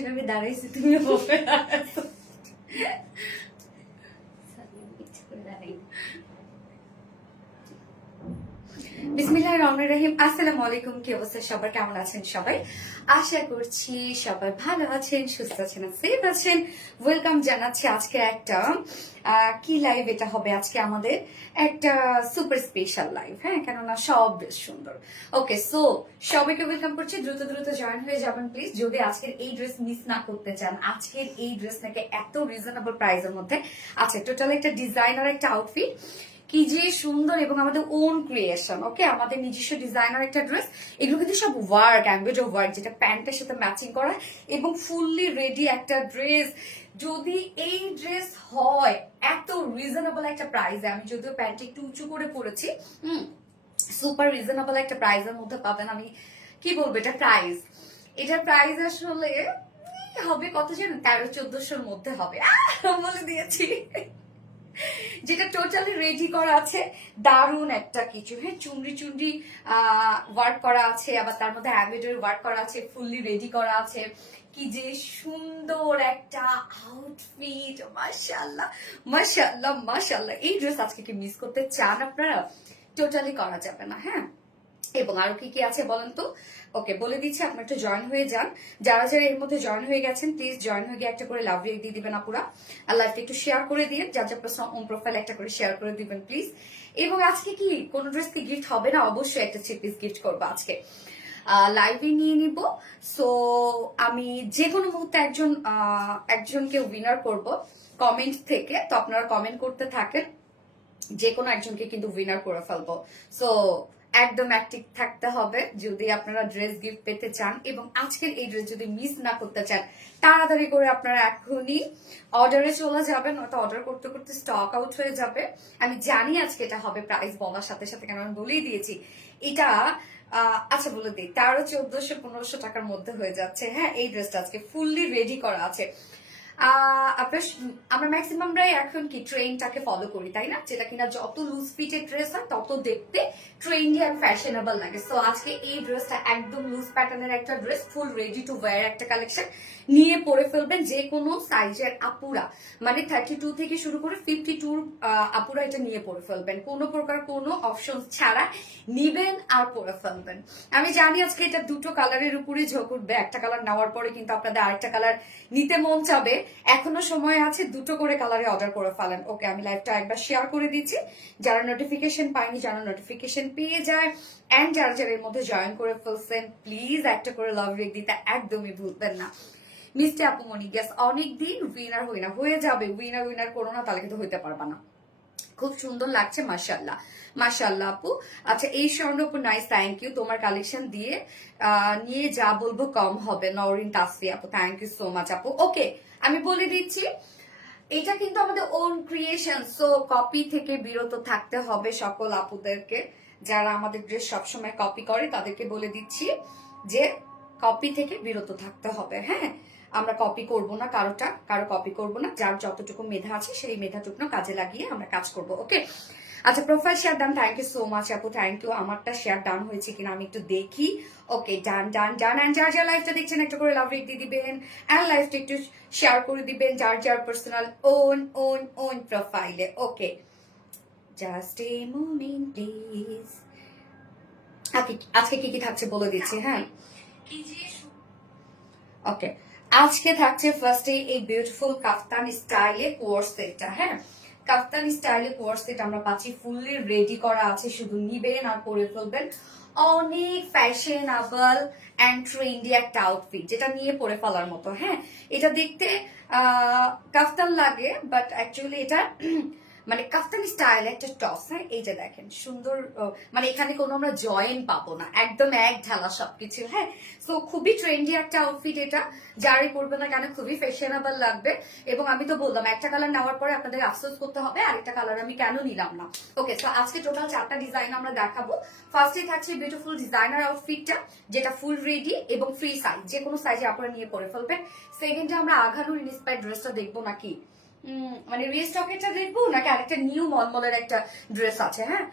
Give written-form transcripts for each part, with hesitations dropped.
জন্য আমি দাঁড়াইছি, তুমি বিসমিল্লাহির রহমানির রহিম। আসসালামু আলাইকুম। কি অবস্থা সবার, কেমন আছেন সবাই? আশা করছি সবাই ভালো আছেন, সুস্থ আছেন, সেফ আছেন। ওয়েলকাম জানাচ্ছি আজকে একটা কি লাইভ এটা হবে, আজকে আমাদের একটা সুপার স্পেশাল লাইভ। হ্যাঁ, কেননা সব বেশ সুন্দর। ওকে, সো সবাইকে ওয়েলকাম করছি। দ্রুত দ্রুত জয়েন হয়ে যাবেন প্লিজ, যদি আজকের এই ড্রেস মিস না করতে চান। আজকের এই ড্রেস নাকি এত রিজনেবল প্রাইসের মধ্যে আছে। টোটাল একটা ডিজাইনার একটা আউটফিট, কি যে সুন্দর, এবং আমাদের ওন ক্রিয়েশন। ওকে, আমাদের নিজস্ব ডিজাইনার একটা ড্রেস। এগুলো কিন্তু সব ওয়ার্ক, অ্যাম্বেডো ওয়ার্ক, যেটা প্যান্টের সাথে ম্যাচিং করা এবং ফুললি রেডি একটা ড্রেস। যদি এই ড্রেস হয় এত রিজনেবল একটা প্রাইসে, আমি যদিও প্যান্টটা একটু উঁচু করে পরেছি, সুপার রিজনেবল একটা প্রাইসের মধ্যে পাবেন। আমি কি বলবো, এটা প্রাইস, এটার প্রাইস আসলে হবে কত জানেন? 1300-1400-র মধ্যে হবে। বলে দিয়েছি, যেটা টোটালি রেডি করা আছে। দারুণ একটা কিছু, হ্যাঁ, চুনরি চুনরি ওয়ার্ক করা আছে, আবার তার মধ্যে এমব্রয়ডারি ওয়ার্ক করা আছে, ফুললি রেডি করা আছে। কি যে সুন্দর একটা আউটফিট, মাশাআল্লাহ মাশাআল্লাহ মাশাআল্লাহ। এই ড্রেস আজকে কি মিস করতে চান আপনারা? টোটালি করা যাবে না। হ্যাঁ, এবং আরো কি কি আছে বলেন তো? ওকে, বলে দিচ্ছি, আপনার একটু জয়েন হয়ে যান। যারা যারা এর মধ্যে জয়েন হয়ে গেছেন, প্লিজ জয়েন হয়ে গিয়ে একটা করে লাভ রেক দিয়ে দিবেন আপুরা। আর লাইভটা একটু শেয়ার করে দিয়ে, যার যার ওন প্রোফাইল একটা করে শেয়ার করে দিবেন প্লিজ। এবং আজকে কি কোন ড্রেস কি গিফট হবে না? অবশ্যই একটা থ্রি পিস গিফট করবো আজকে লাইভে নিয়ে নিব। সো আমি যে কোনো মুহূর্তে একজনকে উইনার করব কমেন্ট থেকে। তো আপনারা কমেন্ট করতে থাকেন, যে কোনো একজনকে কিন্তু উইনার করে ফেলবো। সো একদম অ্যাক্টিভ থাকতে হবে যদি আপনারা ড্রেস গিফট পেতে চান। এবং আজকের এই ড্রেস যদি মিস না করতে চান, তাড়াতাড়ি করে আপনারা এখনই অর্ডারে চলে যাবেন, নয়তো অর্ডার করতে করতে স্টক আউট হয়ে যাবে। আমি জানি আজকে এটা হবে প্রাইস বলার সাথে সাথে, কেন আমি বলেই দিয়েছি এটা। আচ্ছা বলে দিই, 1300-1400-1500 টাকার মধ্যে হয়ে যাচ্ছে। হ্যাঁ, এই ড্রেসটা আজকে ফুললি রেডি করা আছে। আমরা ম্যাক্সিমামরাই এখন কি ট্রেন্ডটাকে ফলো করি, তাই না? যেটা কিনা যত লুজ ফিটের ড্রেস হয় তত দেখতে ট্রেন্ডি অ্যান্ড ফ্যাশনেবল লাগে। সো আজকে এই ড্রেসটা একদম লুজ প্যাটার্নের একটা dress, full ready to wire একটা কালেকশন। নিয়ে পরে ফেলবেন যে কোনো সাইজের আপুরা, মানে 32 থেকে শুরু করে 52 আপুরা এটা নিয়ে পরে ফেলবেন, কোনো প্রকার কোনো অপশন ছাড়া নিবেন আর পরে ফেলবেন। আমি জানি আজকে এটা দুটো কালারের উপরে ঝোঁক উঠবে, একটা কালার নেওয়ার পরে কিন্তু আপনাদের আরেকটা কালার নিতে মন চাবে। এখনো সময় আছে, দুটো করে কালারে অর্ডার করে ফেলেন। ওকে, আমি লাইভটা একবার শেয়ার করে দিচ্ছি। যারা নোটিফিকেশন পায়নি, যারা নোটিফিকেশন পেয়ে যায়, এন্ড যারা যারা এর মধ্যে জয়েন করে ফেলছেন, প্লিজ একটা করে লাভ রেক দিতে একদমই ভুলবেন না। মিস্টার আপুমনি, গ্যাস অনেকদিন উইনার হই না, হয়ে যাবে। উইনার করো না, তাহলে কিন্তু হইতে পারবা না। খুব সুন্দর লাগছে, মাশাআল্লাহ মাশাআল্লাহ আপু। আচ্ছা, এই স্বর্ণপু নাইস, থ্যাংক ইউ। তোমার কালেকশন দিয়ে নিয়ে যা বলবো কম হবে। নওরিন তাসফি আপু, থ্যাংক ইউ সো মাচ আপু। ওকে, আমি বলে দিচ্ছি, এটা কিন্তু আমাদের ওন ক্রিয়েশন। সো কপি থেকে বিরত থাকতে হবে সকল আপুদেরকে। যারা আমাদের ড্রেস সবসময় কপি করে তাদেরকে বলে দিচ্ছি যে কপি থেকে বিরত থাকতে হবে। হ্যাঁ, আমরা কপি করব না, কারো কপি করব না। যার যতটুকু মেধা আছে সেই মেধাটুকু কাজে লাগিয়ে আমরা কাজ করব। ওকে, আচ্ছা, profile share done, thank you so much আপু, থ্যাংক ইউ। আমারটা শেয়ার ডান হয়েছে কিনা আমি একটু দেখি। ওকে, ডান ডান ডান। এন্ড যার যার লাইভটা দেখছেন একটা করে লাভ রেক দিয়ে দিবেন, এন্ড লাইভটা একটু শেয়ার করে দিবেন যার যার পার্সোনাল ওন প্রোফাইলে। ওকে, জাস্ট এ মোমেন্ট প্লিজ। আজকে কি কি থাকছে বলে দিচ্ছি। হ্যাঁ, ওকে, আজকে থাকছে ফার্স্টে এই বিউটিফুল কাফতান স্টাইলে কোর্স সেটটা। হ্যাঁ, কাফতান স্টাইলে কোর্স সেট আমরা পাচ্ছি, ফুললি রেডি করা আছে। শুধু নিবেন আর পরে ফেলবেন। অনেক ফ্যাশনেবল অ্যান্ড ট্রেন্ডি একটা আউটফিট, যেটা নিয়ে পরে ফেলার মতো। হ্যাঁ, এটা দেখতে কাফতান লাগে, বাট অ্যাকচুয়ালি এটা মানে কাফতান স্টাইল একটা টস। হ্যাঁ, এই যে দেখেন সুন্দর, মানে এখানে কোনো আমরা জয়েন পাবো না, একদম এক ঢালা সবকিছু। হ্যাঁ, সো খুবই ট্রেন্ডি একটা আউটফিট এটা, যারই পরবে না কেন খুবই ফ্যাশনেবল লাগবে। এবং আমি তো বললাম একটা কালার নেওয়ার পরে আপনাদের আফসোস করতে হবে আরেকটা কালার আমি কেন নিলাম না। ওকে, সো আজকে টোটাল 4টা ডিজাইন আমরা দেখাবো। ফার্স্টে থাকছে বিউটিফুল ডিজাইনার আউটফিটটা, যেটা ফুল রেডি এবং ফ্রি সাইজ, যে কোনো সাইজে আপনারা নিয়ে পরে ফেলবেন। সেকেন্ডে আমরা আঘানুর ইন্সপায়ার্ড ড্রেসটা দেখবো, নাকি মানে রিস্টকেরটা দেখবো, নাকি আরেকটা নিউ মলমলের একটা ড্রেস আছে। হ্যাঁ,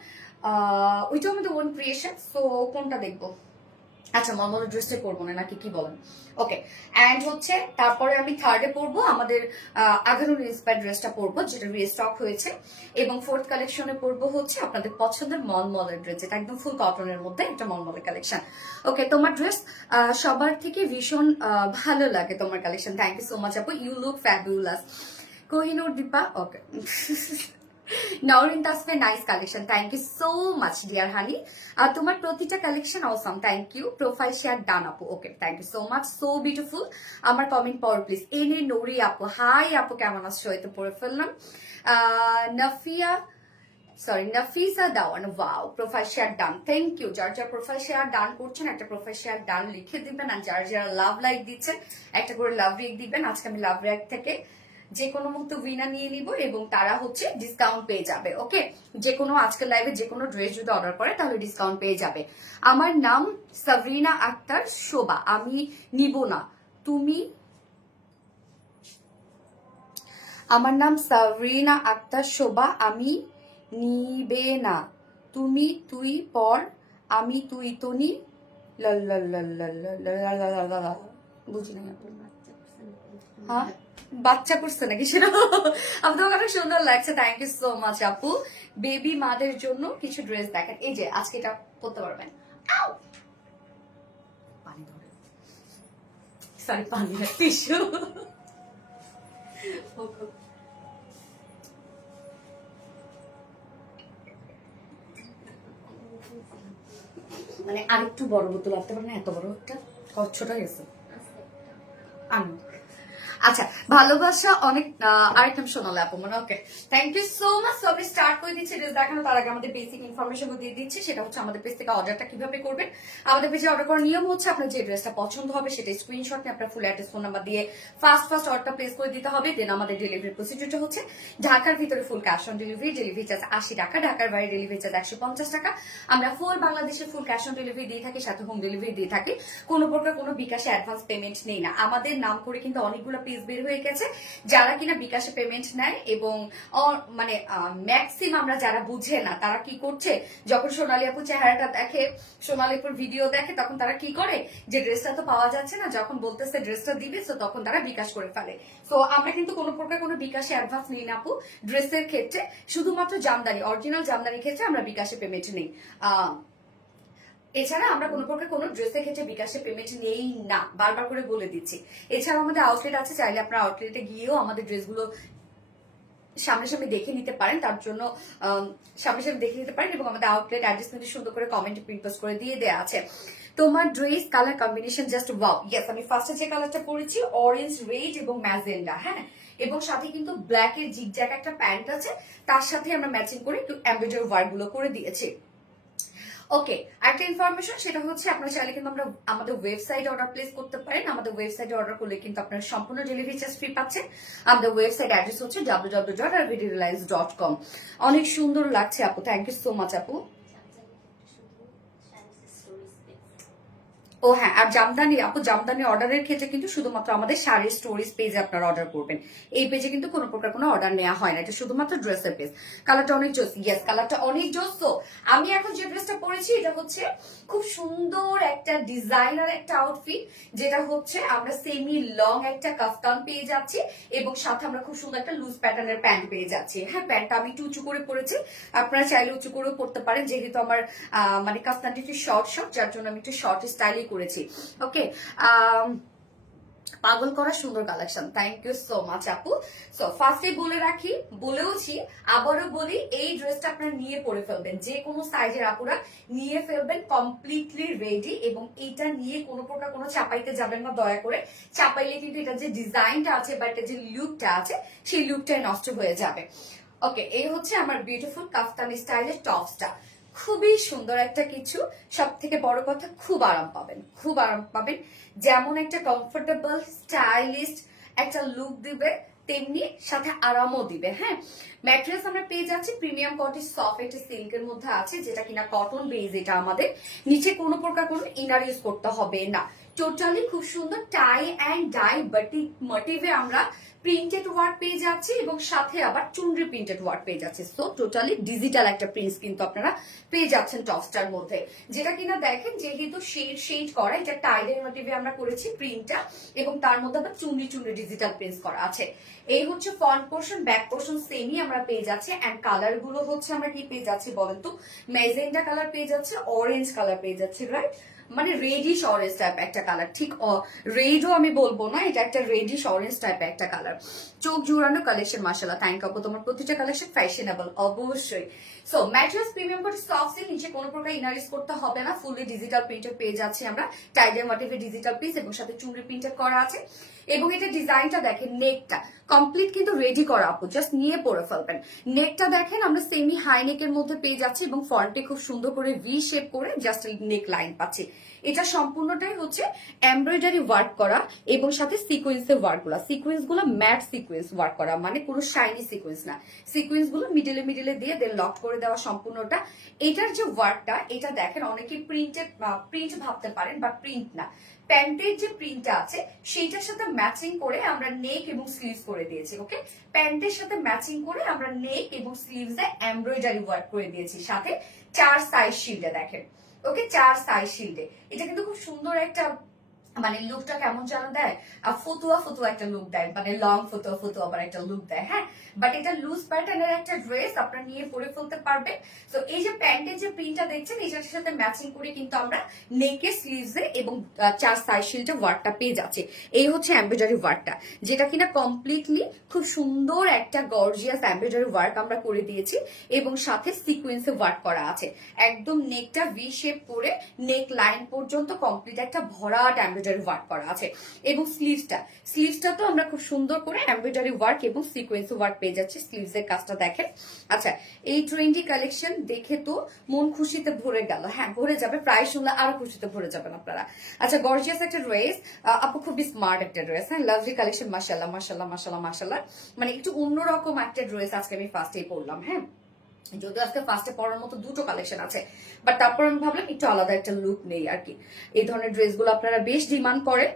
ওইটাও আমাদের ওন ক্রিয়েশন। সো কোনটা দেখবো? আচ্ছা মলমলের ড্রেসটা পরবো না নাকি কি বলেন? ওকে, অ্যান্ড হচ্ছে তারপরে আমি থার্ডে পরবো আমাদের আগারুল ইন্সপায়ার ড্রেসটা পরবো যেটা রিস্টক হয়েছে, এবং ফোর্থ কালেকশনে পরবো হচ্ছে আপনাদের পছন্দের মলমলের ড্রেস যেটা একদম ফুল কটনের মধ্যে একটা মলমলের কালেকশন। ওকে, তোমার ড্রেস সবার থেকে ভীষণ ভালো লাগে তোমার collection, thank you so much আপু, you look fabulous. Kohinoor Dipa, okay. Nowrin Tasfe, nice collection, thank you so much dear honey. আর তোমার প্রতিটা collection awesome, thank you. Profile share done আপু, okay thank you so much, so beautiful. আমার comment পড়ো please. এনে নৌরি আপু, high আপু কেমন আছো? এই তো পড়ে ফেললাম। Nafia, sorry Nafisa Dewan, wow profile share done, thank you. যার যার প্রোফাইল শেয়ার ডান করছেন একটা প্রোফাইল শেয়ার ডান লিখে দিবেন, আর যারা যারা লাভ লাইক দিচ্ছেন একটা করে লাভ রিয়েক্ট দিবেন। আজকে আমি লাভ রিয়েক্ট থেকে যে কোনো মুক্ত উইনার নিয়ে নিব এবং তারা হচ্ছে ডিসকাউন্ট পেয়ে যাবে। ওকে, যে কোনো আজকের লাইভে যে কোনো ড্রেস যদি অর্ডার করে তাহলে ডিসকাউন্ট পেয়ে যাবে। আমার নাম সাবরিনা আক্তার শোভা, আমি নিব না তুমি। আমার নাম সাবরিনা আক্তার শোভা, আমি নিবে না তুমি, তুই পর আমি তুই তনি, বুঝি না। হ্যাঁ বাচ্চা করছে নাকি সেটা? আপনার অনেক সুন্দর লাগছে, থ্যাংক ইউ সো মাচ আপু। বেবি মাদের জন্য কিছু ড্রেস দেখেন, এই যে আজকে এটা পরতে পারবেন। পানি ধরে, সরি পানি না, টিস্যু। মানে আরেকটু বড় বোতল আসতে পারে না? এত বড় একটা ছোট গেছে আমি। আচ্ছা ভালোবাসা অনেক, আরেকটা শোনালে আপু মানে। Okay, thank you so much. So আমি স্টার্ট করে দিচ্ছি ড্রেস দেখানো, তার আগে আমাদের বেসিক ইনফরমেশন দিয়ে দিচ্ছি, সেটা হচ্ছে আমাদের পেজ থেকে অর্ডারটা কিভাবে করবেন। আমাদের পেজে অর্ডার করার নিয়ম হচ্ছে আপনার যে ড্রেসটা পছন্দ হবে সেটা স্ক্রিনশট নিয়ে আপনার ফুল অ্যাড্রেস ফোন নাম্বার দিয়ে ফার্স্ট অর্ডারটা প্লেস করে দিতে হবে। দেন আমাদের ডেলিভারি প্রসিডিউরটা হচ্ছে ঢাকার ভিতরে full cash on delivery, delivery charge 80 টাকা, ঢাকার বাইরে ডেলিভারি চার্জ 150 টাকা। আমরা ফুল বাংলাদেশে ফুল ক্যাশ অন ডেলিভারি দিয়ে থাকি, সাথে হোম ডেলিভারি দিয়ে থাকি। কোনো প্রকার কোনো বিকাশে অ্যাডভান্স পেমেন্ট নেই না। আমাদের নাম করে কিন্তু অনেকগুলো পেজ বের হয়ে গেছে যারা কিনা বিকাশে পেমেন্ট নেয়, এবং মানে ম্যাক্সিমাম আমরা যারা বুঝে না তারা কি করছে, যখন সোনালী আপু চেহারাটা দেখে, সোনালী আপুর ভিডিও দেখে, তখন তারা কি করে যে ড্রেসটা তো পাওয়া যাচ্ছে না, যখন বলতেছে ড্রেসটা দিবে তো তখন তারা বিকাশ করে ফেলে। তো আমরা কিন্তু কোনো প্রকার কোনো বিকাশে অ্যাডভান্স নিই না আপু ড্রেসের ক্ষেত্রে, শুধুমাত্র জামদানি, অরিজিনাল জামদানির ক্ষেত্রে আমরা বিকাশে পেমেন্ট নেই। এছাড়া আমরা কোনো প্রকার কোনো ড্রেসের ক্ষেত্রে বিকাশে পেমেন্ট নেই না, বারবার করে বলে দিচ্ছি। এছাড়া আমাদের আউটলেট আছে, চাইলে আপনার আউটলেটে গিয়েও আমাদের ড্রেসগুলো সামনাসামনি দেখে নিতে পারেন, তার জন্য সামনাসামনি দেখে নিতে পারেন, এবং আমাদের আউটলেট অ্যাড্রেস কিন্তু সুন্দর করে কমেন্টে প্রিন্ট পোস্ট করে দিয়ে দেওয়া আছে। তোমার dress colour combination just wow. Yes, আমি ফার্স্টে যে কালারটা পরেছি অরেঞ্জ, রেড এবং ম্যাজেন্ডা, হ্যাঁ, এবং সাথে কিন্তু ব্ল্যাক এর জিগজ্যাগ একটা প্যান্ট আছে, তার সাথে আমরা ম্যাচিং করে একটু এমব্রয়ডারি ওয়ার্ক গুলো করে দিয়েছি। ওকে, একটা ইনফরমেশন সেটা হচ্ছে আপনারা চাইলে কিন্তু আমরা আমাদের ওয়েবসাইটে অর্ডার প্লেস করতে পারেন। আমাদের ওয়েবসাইটে অর্ডার করলে কিন্তু আপনারা সম্পূর্ণ ডেলিভারি চার্জ ফ্রি পাচ্ছেন। আমাদের ওয়েবসাইট অ্যাড্রেস হচ্ছে www.rvdreliance.com। অনেক সুন্দর লাগছে আপু, থ্যাংক ইউ সো মাচ আপু। ও হ্যাঁ, আর জামদানি আপু, জামদানি অর্ডারের ক্ষেত্রে কিন্তু শুধুমাত্র আমাদের শাড়ির স্টোরিজ পেজে আপনারা অর্ডার করবেন। এই পেজে কিন্তু কোনো প্রকার কোনো অর্ডার নেওয়া হয় না, এটা শুধুমাত্র ড্রেসের পেজ। কালারটা অনেক জোস, ইয়েস কালারটা অনেক জোস। তো আমি এখন যে ড্রেসটা পরেছি এটা হচ্ছে খুব সুন্দর একটা ডিজাইনার একটা আউটফিট, যেটা হচ্ছে আমরা সেমি লং একটা কাফতান পেয়ে যাচ্ছি, এবং সাথে আমরা খুব সুন্দর একটা লুজ প্যাটার্নের প্যান্ট পেয়ে যাচ্ছি। হ্যাঁ, প্যান্টটা আমি একটু উঁচু করে পরেছি, আপনারা চাইলে উঁচু করেও পরতে পারেন, যেহেতু আমার মানে কাফতানটা একটু শর্ট যার জন্য আমি একটু শর্ট স্টাইলে করেছি। ওকে, পাগল করা সুন্দর collection, thank you so much আপু। সো ফার্স্টে বলে রাখি, বলেওছি, আবারও বলি, এই ড্রেসটা আপনারা নিয়ে পরে ফেলবেন, যে কোনো সাইজের আপুরা নিয়ে ফেলবেন, কমপ্লিটলি রেডি। এবং এটা নিয়ে কোনো প্রকার কোনো চাপাইতে যাবেন না, দয়া করে। চাপাইলে কিন্তু এটা যে ডিজাইনটা আছে বা এটা যে লুকটা আছে সেই লুকটাই নষ্ট হয়ে যাবে। ওকে, এই হচ্ছে আমার বিউটিফুল কাফতানি স্টাইলের টপসটা, খুবই সুন্দর একটা কিছু। সব থেকে বড় কথা, খুব আরাম পাবেন, খুব আরাম পাবেন। যেমন একটা কমফোর্টেবল স্টাইলিস্ট একটা লুক দিবে, তেমনি সাথে আরামও দিবে। হ্যাঁ, ম্যাট্রেস আমরা পেয়ে যাচ্ছি প্রিমিয়াম কোয়ালিটি সফট একটা সিল্কের মধ্যে আছে, যেটা কিনা কটন বেজ। এটা আমাদের নিচে কোনো প্রকার কোনো ইনার ইউজ করতে হবে না, টোটালি খুব সুন্দর টাই অ্যান্ড ডাই বাটিক মোটিভে আমরা প্রিন্টেড ওয়ার্ক পেয়ে যাচ্ছি এবং সাথে আবার চুনরি প্রিন্টেড ওয়ার্ক পেয়ে যাচ্ছে। সো টোটালি ডিজিটাল একটা প্রিন্টস কিন্তু আপনারা পেয়ে যাচ্ছেন টপসটার মধ্যে, যেটা কিনা দেখেন যেহেতু শেড করা, এটা টাইডের মোটিভে আমরা করেছি প্রিন্টটা এবং তার মধ্যে আবার চুনরি চুনরি ডিজিটাল প্রিন্টস করা আছে। এই হচ্ছে ফ্রন্ট পোর্শন, ব্যাক পোর্শন সেমই আমরা পেয়ে যাচ্ছি। এন্ড কালার গুলো হচ্ছে আমরা কি পেয়ে যাচ্ছি বলেন তো, ম্যাজেন্টা কালার পেয়ে যাচ্ছে, অরেঞ্জ কালার পেয়ে যাচ্ছে, রাইট? মানে রেডিশ অরেঞ্জ টাইপ একটা কালার, ঠিক রেডও আমি বলবো না, এটা একটা রেডিশ অরেঞ্জ টাইপ একটা কালার। চোখ জোড়ানো কালেকশন, মাশাআল্লাহ। থ্যাংক আপু, তোমার প্রতিটা কালেকশন ফ্যাশনেবল অবশ্যই। সো ম্যাট্রেস প্রিমিয়াম কোটি সফট সিল্ক, নিচে কোনো প্রকার ইনারিস করতে হবে না, ফুললি ডিজিটাল প্রিন্টেড পেয়ে যাচ্ছি আমরা, টাইডার মোটিভে ডিজিটাল পিস এবং সাথে চুনরি প্রিন্টেড করা আছে। এবং এটা ডিজাইনটা দেখেন, নেকটা কমপ্লিট কিন্তু রেডি করা আপু, জাস্ট নিয়ে পরে ফেলবেন। নেকটা দেখেন আমরা সেমি হাই নেকের মধ্যে পেয়ে যাচ্ছি এবং ফ্রন্টে খুব সুন্দর করে ভি শেপ করে জাস্ট নেক লাইন পাচ্ছি। এটা সম্পূর্ণটাই হচ্ছে এমব্রয়ডারি ওয়ার্ক করা এবং সাথে সিকোয়েন্সের ওয়ার্ক গুলা, সিকোয়েন্স গুলো ম্যাট সিকোয়েন্স ওয়ার্ক করা, মানে কোনো শাইনি সিকোয়েন্স না, সিকোয়েন্স গুলো মিডিলে মিডিলে দিয়ে দেন লক করে দেওয়া সম্পূর্ণটা। এটার যে ওয়ার্কটা, এটা দেখেন অনেকে প্রিন্ট ভাবতে পারেন, বাট প্রিন্ট না, প্যান্টের যে প্রিন্টটা আছে সেইটার সাথে ম্যাচিং করে আমরা নেক এবং স্লিভস করে দিয়েছি। ওকে, প্যান্টের সাথে ম্যাচিং করে আমরা নেক এবং স্লিভসে এমব্রয়ডারি ওয়ার্ক করে দিয়েছি, সাথে 4 সাইজ শিল্ডে দেখেন। ওকে, 4 সাইজ শিল্ডে এটা কিন্তু খুব সুন্দর একটা মানে লুকটা কেমন যেন দেয়, ফতুয়া ফতুয়া একটা লুক দেয়, মানে লং ফতুয়া ফতুয়া আবার একটা লুক দেয়। হ্যাঁ, বাট এটা লুজ প্যাটার্নের একটা ড্রেস, আপনারা নিয়ে পরে ফেলতে পারবেন। তো এই যে প্যান্টের যে প্রিন্টটা দেখছেন, এটার সাথে ম্যাচিং করে কিন্তু আমরা নেকে স্লিভসে এবং 4 সাইড শিল্ডে ওয়ার্কটা পেয়ে যাচ্ছে। এই হচ্ছে এমব্রয়ডারি ওয়ার্কটা, যেটা কিনা কমপ্লিটলি খুব সুন্দর একটা গর্জিয়াস এমব্রয়ডারি ওয়ার্ক আমরা করে দিয়েছি এবং সাথে সিকোয়েন্সে ওয়ার্ক করা আছে। একদম নেকটা ভি শেপ করে নেক লাইন পর্যন্ত কমপ্লিট একটা ভরাট এমব্রয়ডারি ওয়ার্ক করা আছে। এবং স্লিভসটা তো আমরা খুব সুন্দর করে এমব্রয়ডারি ওয়ার্ক এবং সিকোয়েন্স ওয়ার্ক পেয়ে যাচ্ছি। স্লিভস এর কাজটা দেখেন। আচ্ছা, এই ট্রেন্ডি কালেকশন দেখে তো মন খুশিতে ভরে গেল। হ্যাঁ, ভরে যাবে, প্রায় শুনলে আরো খুশিতে ভরে যাবেন আপনারা। আচ্ছা, গর্জিয়াস একটা ড্রেস আপু, খুবই স্মার্ট একটা ড্রেস। হ্যাঁ, লাভলি কালেকশন, মাশাআল্লাহ মাশাআল্লাহ মাশাআল্লাহ মাশাআল্লাহ। মানে একটু অন্যরকম একটা ড্রেস আজকে আমি ফার্স্টেই পরলাম। হ্যাঁ, যদিও আজকে ফার্স্টে পরার মতো দুটো কালেকশন আছে, বাট তারপর আমি ভাবলাম একটু আলাদা একটা লুক নেই আর কি। এই ধরনের ড্রেসগুলো আপনারা বেশ ডিমান্ড করেন।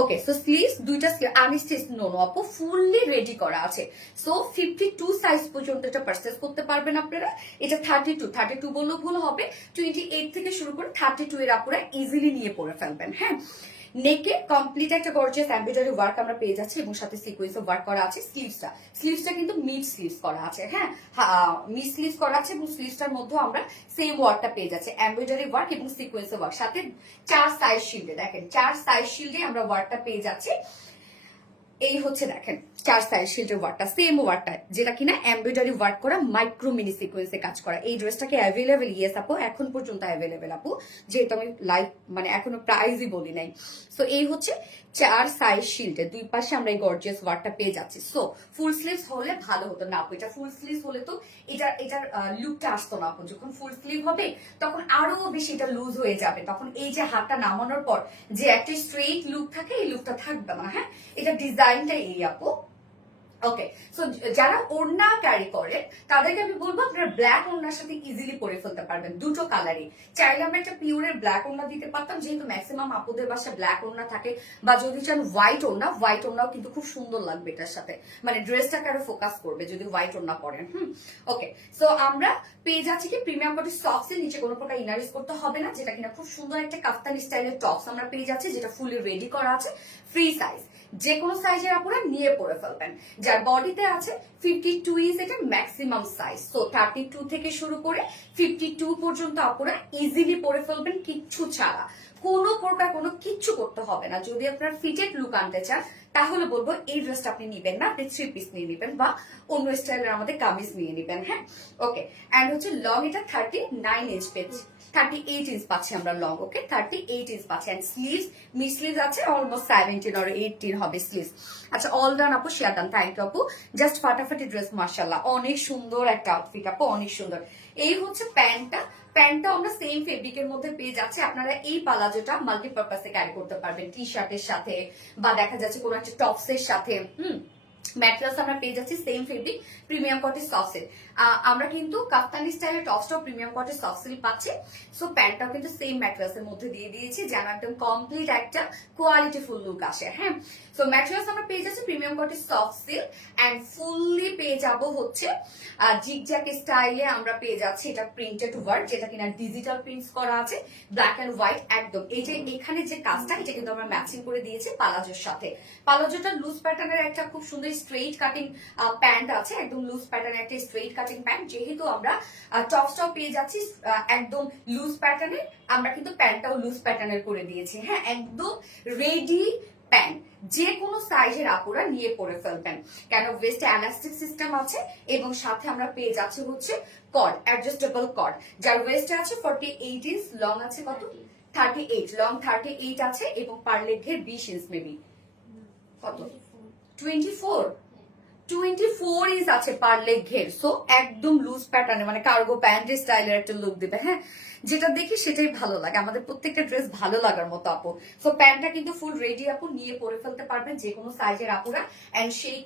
ওকে, সো স্লিভস দুইটা আনস্টিচ নো আপু, ফুললি রেডি করা আছে। সো 52 সাইজ পর্যন্ত এটা পারচেজ করতে পারবেন আপনারা। এটা 32 বললেও ভুল হবে, 28 থেকে শুরু করে 32 এর আপনারা ইজিলি নিয়ে পরে ফেলবেন। হ্যাঁ, নেকে কমপ্লিট একটা গর্জিয়াস এমব্রয়ডারি ওয়ার্ক আমরা পেয়ে যাচ্ছি এবং সাথে সিকোয়েন্স ওয়ার্ক করা আছে। স্লিভসটা কিন্তু মিড স্লিভস করা আছে। হ্যাঁ, মিড স্লিভস করা আছে এবং স্লিভসটার মধ্যে আমরা সেম ওয়ার্কটা পেয়ে যাচ্ছি, এমব্রয়ডারি ওয়ার্ক এবং সিকোয়েন্স ওয়ার্ক, সাথে 4 সাইজ শিল্ডে দেখেন, 4 সাইজ শিল্ডে আমরা ওয়ার্কটা পেয়ে যাচ্ছি। এই হচ্ছে দেখেন 4 সাইজ শিল্ডের ওয়ার্কটা, সেম ওয়ার্কটা, যেটা কিনা এমব্রয়ডারি ওয়ার্ক করা, মাইক্রো মিনি সিকোয়েন্সে কাজ করা। এই ড্রেসটাকে অ্যাভেলেবেল, ইয়েস আপু, এখন পর্যন্ত অ্যাভেলেবেল আপু, যেহেতু আমি লাইভ মানে এখনো প্রাইজই বলি নাই। সো এই হচ্ছে 4 সাইজ শিল্ডে, দুই পাশে আমরা এই গর্জিয়াস ওয়ার্কটা পেয়ে যাচ্ছি। সো ফুল স্লিভস হলে ভালো হতো না আপু, এটা ফুল স্লিভ হলে তো এটার লুকটা আসতো না আপু। যখন ফুল স্লিভ হবে তখন আরো বেশি এটা লুজ হয়ে যাবে, তখন এই যে হাতটা নামানোর পর যে একটা স্ট্রেইট লুক থাকে, এই লুকটা থাকবে না। হ্যাঁ, এটা ডিজাইনটা এই আপু। ওকে, সো যারা ওড়না ক্যারি করেন তাদেরকে আমি বলবো আপনারা ব্ল্যাক ওড়নার সাথে ইজিলি পরে ফেলতে পারবেন, দুটো কালারই। চাইলে আমরা একটা পিওরের ব্ল্যাক ওড়না দিতে পারতাম, যেহেতু ম্যাক্সিমাম আপুদের বাসায় ব্ল্যাক ওড়না থাকে, বা যদি চান হোয়াইট ওড়নাও কিন্তু খুব সুন্দর লাগবে এটার সাথে, মানে ড্রেসটাকে আরো ফোকাস করবে যদি হোয়াইট ওড়না পরেন। ওকে, সো আমরা পেয়ে যাচ্ছি কি প্রিমিয়াম কোটি সফটস এর নিচে কোনো প্রকার ইনারিস করতে হবে না, যেটা কিনা খুব সুন্দর একটা কাফতানি স্টাইলের টপস আমরা পেয়ে যাচ্ছি, যেটা ফুলি রেডি করা আছে, ফ্রি সাইজ, যে কোনো সাইজের আপনারা নিয়ে পরে ফেলবেন। যার বডিতে আছে 52 ইজ এটা ম্যাক্সিমাম সাইজ। সো 32 থেকে শুরু করে 52 পর্যন্ত আপনারা ইজিলি পরে ফেলবেন, কিচ্ছু ছাড়া, কোনো প্রকার কোনো কিচ্ছু করতে হবে না। যদি আপনার ফিটেড লুক আনতে চান তাহলে বলবো এই ড্রেসটা আপনি নিবেন না, আপনি 3 পিস নিয়ে নিবেন বা অন্য স্টাইলের আমাদের কামিজ নিয়ে নিবেন। হ্যাঁ, ওকে, এন্ড হচ্ছে লং এটা 39 ইঞ্চ পেয়েছি, 38 ইঞ্চ পাচ্ছি আমরা লং। ওকে, 38 ইঞ্চ পাচ্ছি। এন্ড স্লিভস মিড স্লিভস আছে অলমোস্ট 17 or 18 হবে স্লিভস। আচ্ছা, অল ডান আপু, শেয়ার ডান, থ্যাংক ইউ আপু। জাস্ট ফাটাফাটি ড্রেস, মাশাআল্লাহ, অনেক সুন্দর একটা আউটফিট আপু, অনেক সুন্দর। এই হচ্ছে প্যান্টটা আমরা সেম ফেব্রিকের মধ্যে পেয়ে যাচ্ছি। আপনারা এই পালাজোটা মাল্টিপারপাসে ক্যারি করতে পারবেন, টি শার্টের সাথে বা দেখা যাচ্ছে কোনো একটা টপসের সাথে। ম্যাটেরিয়ালস আমরা পেয়ে যাচ্ছি সেম ফেব্রিক প্রিমিয়াম কটের সফট সিল্ক। আমরা কিন্তু কাফতানি স্টাইলের টপসটাও প্রিমিয়াম কটের সফট সিল্ক পাচ্ছি। সো প্যান্টটাও কিন্তু সেম ম্যাটেরিয়ালস এর মধ্যে দিয়ে দিয়েছি যেন একদম কমপ্লিট একটা কোয়ালিটি ফুল লুক আসে। হ্যাঁ, সো ম্যাটেরিয়ালস আমরা পেয়ে যাচ্ছি প্রিমিয়াম কটের সফট সিল্ক এন্ড ফুললি পেয়ে যাব হচ্ছে জিগজ্যাগ স্টাইলে আমরা পেয়ে যাচ্ছি এটা প্রিন্টেড ওয়ার্ক, যেটা কিনা ডিজিটাল প্রিন্টস করা আছে ব্ল্যাক এন্ড হোয়াইট একদম। এই যে এখানে যে কাজটা এটা কিন্তু আমরা ম্যাচিং করে দিয়েছি পালাজোর সাথে। পালাজোটা লুজ প্যাটার্নের একটা খুব সুন্দর স্ট্রেইট কাটিং প্যান্ট আছে, একদম লুজ প্যাটার্নের একটা স্ট্রেইট কাটিং প্যান্ট। যেহেতু আমরা টপসটাও পেয়ে যাচ্ছি একদম লুজ প্যাটার্নের, আমরা কিন্তু প্যান্টটাও লুজ প্যাটার্নের করে দিয়েছি। হ্যাঁ, একদম রেডি প্যান্ট, যে কোনো সাইজের আপুরা নিয়ে পরে ফেলবেন, কেন ওয়েস্টে এলাস্টিক সিস্টেম আছে এবং সাথে আমরা পেয়ে যাচ্ছি হচ্ছে কর্ড, অ্যাডজাস্টেবল কর্ড, যার ওয়েস্টে আছে 48 ইঞ্চ, লং আছে কত 38, লং 38 আছে এবং পার লেগের 20 ইঞ্চ মেবি কত 24 ইঞ্চ আছে পার লেগ ঘের। সো একদম লুজ প্যাটার্নে মানে কার্গো প্যান্ট স্টাইলের একটা লুক দিবে। হ্যাঁ, যেটা দেখি সেটাই ভালো লাগে, আমাদের প্রত্যেকটা ড্রেস ভালো লাগার মতো আপু। সো প্যান্টটা কিন্তু ফুল রেডি আপু, নিয়ে পরে ফেলতে পারবেন যে কোনো সাইজের আপুরা। এন্ড সেই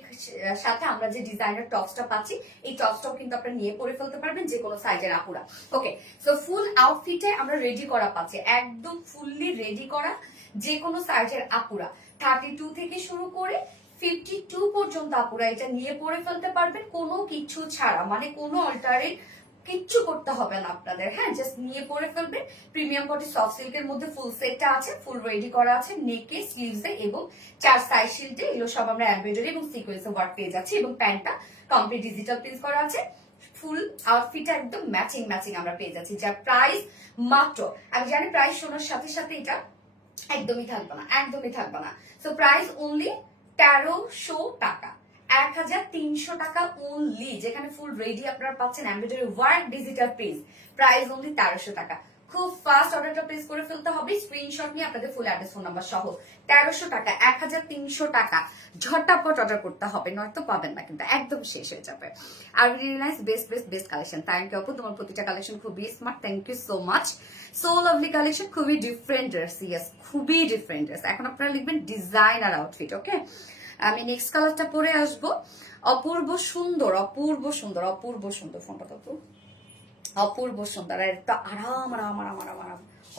সাথে আমরা যে ডিজাইনার টপসটা পাচ্ছি এই টপসটাও কিন্তু আপনারা নিয়ে পরে ফেলতে পারবেন যে কোনো সাইজের আপুরা। ওকে, সো ফুল আউটফিটে আমরা রেডি করা পাচ্ছি, একদম ফুললি রেডি করা যে কোনো সাইজের আপুরা 32 থেকে শুরু করে 52 পর্যন্ত আপুরা এটা নিয়ে পরে ফেলতে পারবেন কোনো কিছু ছাড়া, মানে কোনো অল্টারেট কিচ্ছু করতে হবে না আপনাদের। হ্যাঁ, জাস্ট নিয়ে পরে ফেলবেন। প্রিমিয়াম কটি সফট সিল্কের মধ্যে ফুল সেটটা আছে, ফুল রেডি করা আছে নেকে, স্লিভসে এবং 4 সাইড শিল্ডে, এগুলো সব আমরা এমব্রয়ডারি এবং সিকোয়েন্সে ওয়ার্ক পেয়ে যাচ্ছি এবং প্যান্টটা কমপ্লিট ডিজিটাল প্রিন্ট করা আছে। ফুল আউটফিট একদম ম্যাচিং আমরা পেয়ে যাচ্ছি, যার প্রাইস মাত্র, আমি জানি প্রাইস শোনার সাথে সাথে এটা একদমই থাকবে না। সো প্রাইস অনলি 1300 টাকা, 1300 টাকা অনলি, যেখানে ফুল রেডি আপনারা পাচ্ছেন embroidery work digital print. Price only 1300 টাকা। খুব ফাস্ট অর্ডারটা প্লেস করে ফেলতে হবে, স্ক্রিনশট নিয়ে আপনাদের ফুল অ্যাড্রেস ফোন নাম্বার সহ। 1300 টাকা, 1300 টাকা, ঝটপট অর্ডার করতে হবে, নয়তো পাবেন না, কিন্তু একদম শেষ হয়ে যাবে। আর really nice, best collection. Thank you আপু, তোমার প্রতিটা কালেকশন খুবই smart, thank you so much. So lovely collection, খুবই ডিফারেন্ট ড্রেস, ইয়েস খুবই ডিফারেন্ট ড্রেস। এখন আপনারা লিখবেন ডিজাইনার আউটফিট। ওকে, আমি নেক্সট কালারটা পরে আসবো। অপূর্ব সুন্দর ফোনটা তো অপূর্ব সুন্দর, আর একটা আরাম,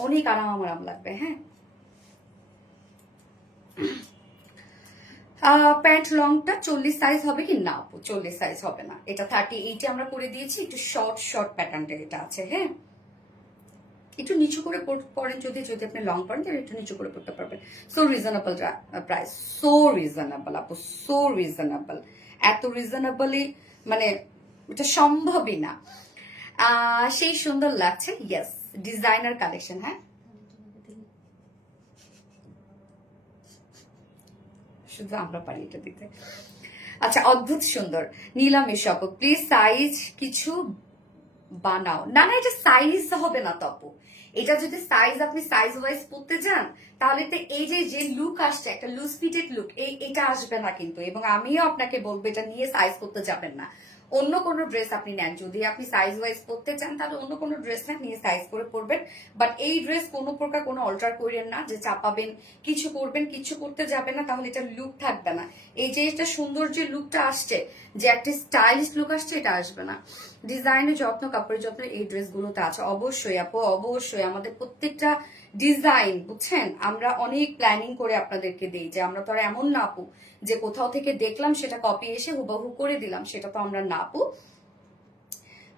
অনেক আরাম লাগবে। হ্যাঁ, প্যান্ট লংটা 40 সাইজ হবে কি না আপু? 40 সাইজ হবে না, এটা 38 আমরা করে দিয়েছি, একটু শর্ট প্যাটার্নটা এটা আছে। হ্যাঁ, একটু নিচু করে পড়েন, যদি আপনি লং পড়েন তাহলে একটু নিচু করে পড়তে পারবেন। So reasonable price, so reasonable আপু, সো রিজনেবল, এত রিজনেবলি মানে এটা সম্ভবই না। সেই সুন্দর লাগছে, ইয়েস ডিজাইনার কালেকশন। হ্যাঁ, শুধু আমরা পারি এটা দিতে। আচ্ছা, অদ্ভুত সুন্দর নিলামে সব, প্লিজ সাইজ কিছু বানাও। না, এটা সাইজ হবে না তো আপু, এটা যদি আপনি সাইজ ওয়াইজ পড়তে যান তাহলে তো এই যে লুক আসছে একটা লুজ ফিটেড লুক, এটা আসবে না কিন্তু। এবং আমিও আপনাকে বলবো এটা নিয়ে সাইজ করতে যাবেন না, অন্য কোনো ড্রেস আপনি নেন। যদি আপনি সাইজ ওয়াইজ পড়তে চান তাহলে অন্য কোনো ড্রেস না নিয়ে সাইজ করে পরবেন, বাট এই ড্রেস কোনো প্রকার কোনো অল্টার করেন না, যে চাপাবেন কিছু করবেন, কিছু করতে যাবেন না, তাহলে এটা লুক থাকবে না। এই যে এটা সুন্দর যে লুকটা আসছে, যে একটা স্টাইলিশ লুক আসছে, এটা আসবে না। ডিজাইনের যত্ন, কাপড়ের যত্ন এই ড্রেসগুলোতে আছে। অবশ্যই আপু, অবশ্যই আমাদের প্রত্যেকটা ডিজাইন বুঝছেন আমরা অনেক প্ল্যানিং করে আপনাদেরকে দিই, যে আমরা তো আর এমন না আপু যে কোথাও থেকে দেখলাম সেটা কপি এসে হুবহু করে দিলাম, সেটা তো আমরা না আপু।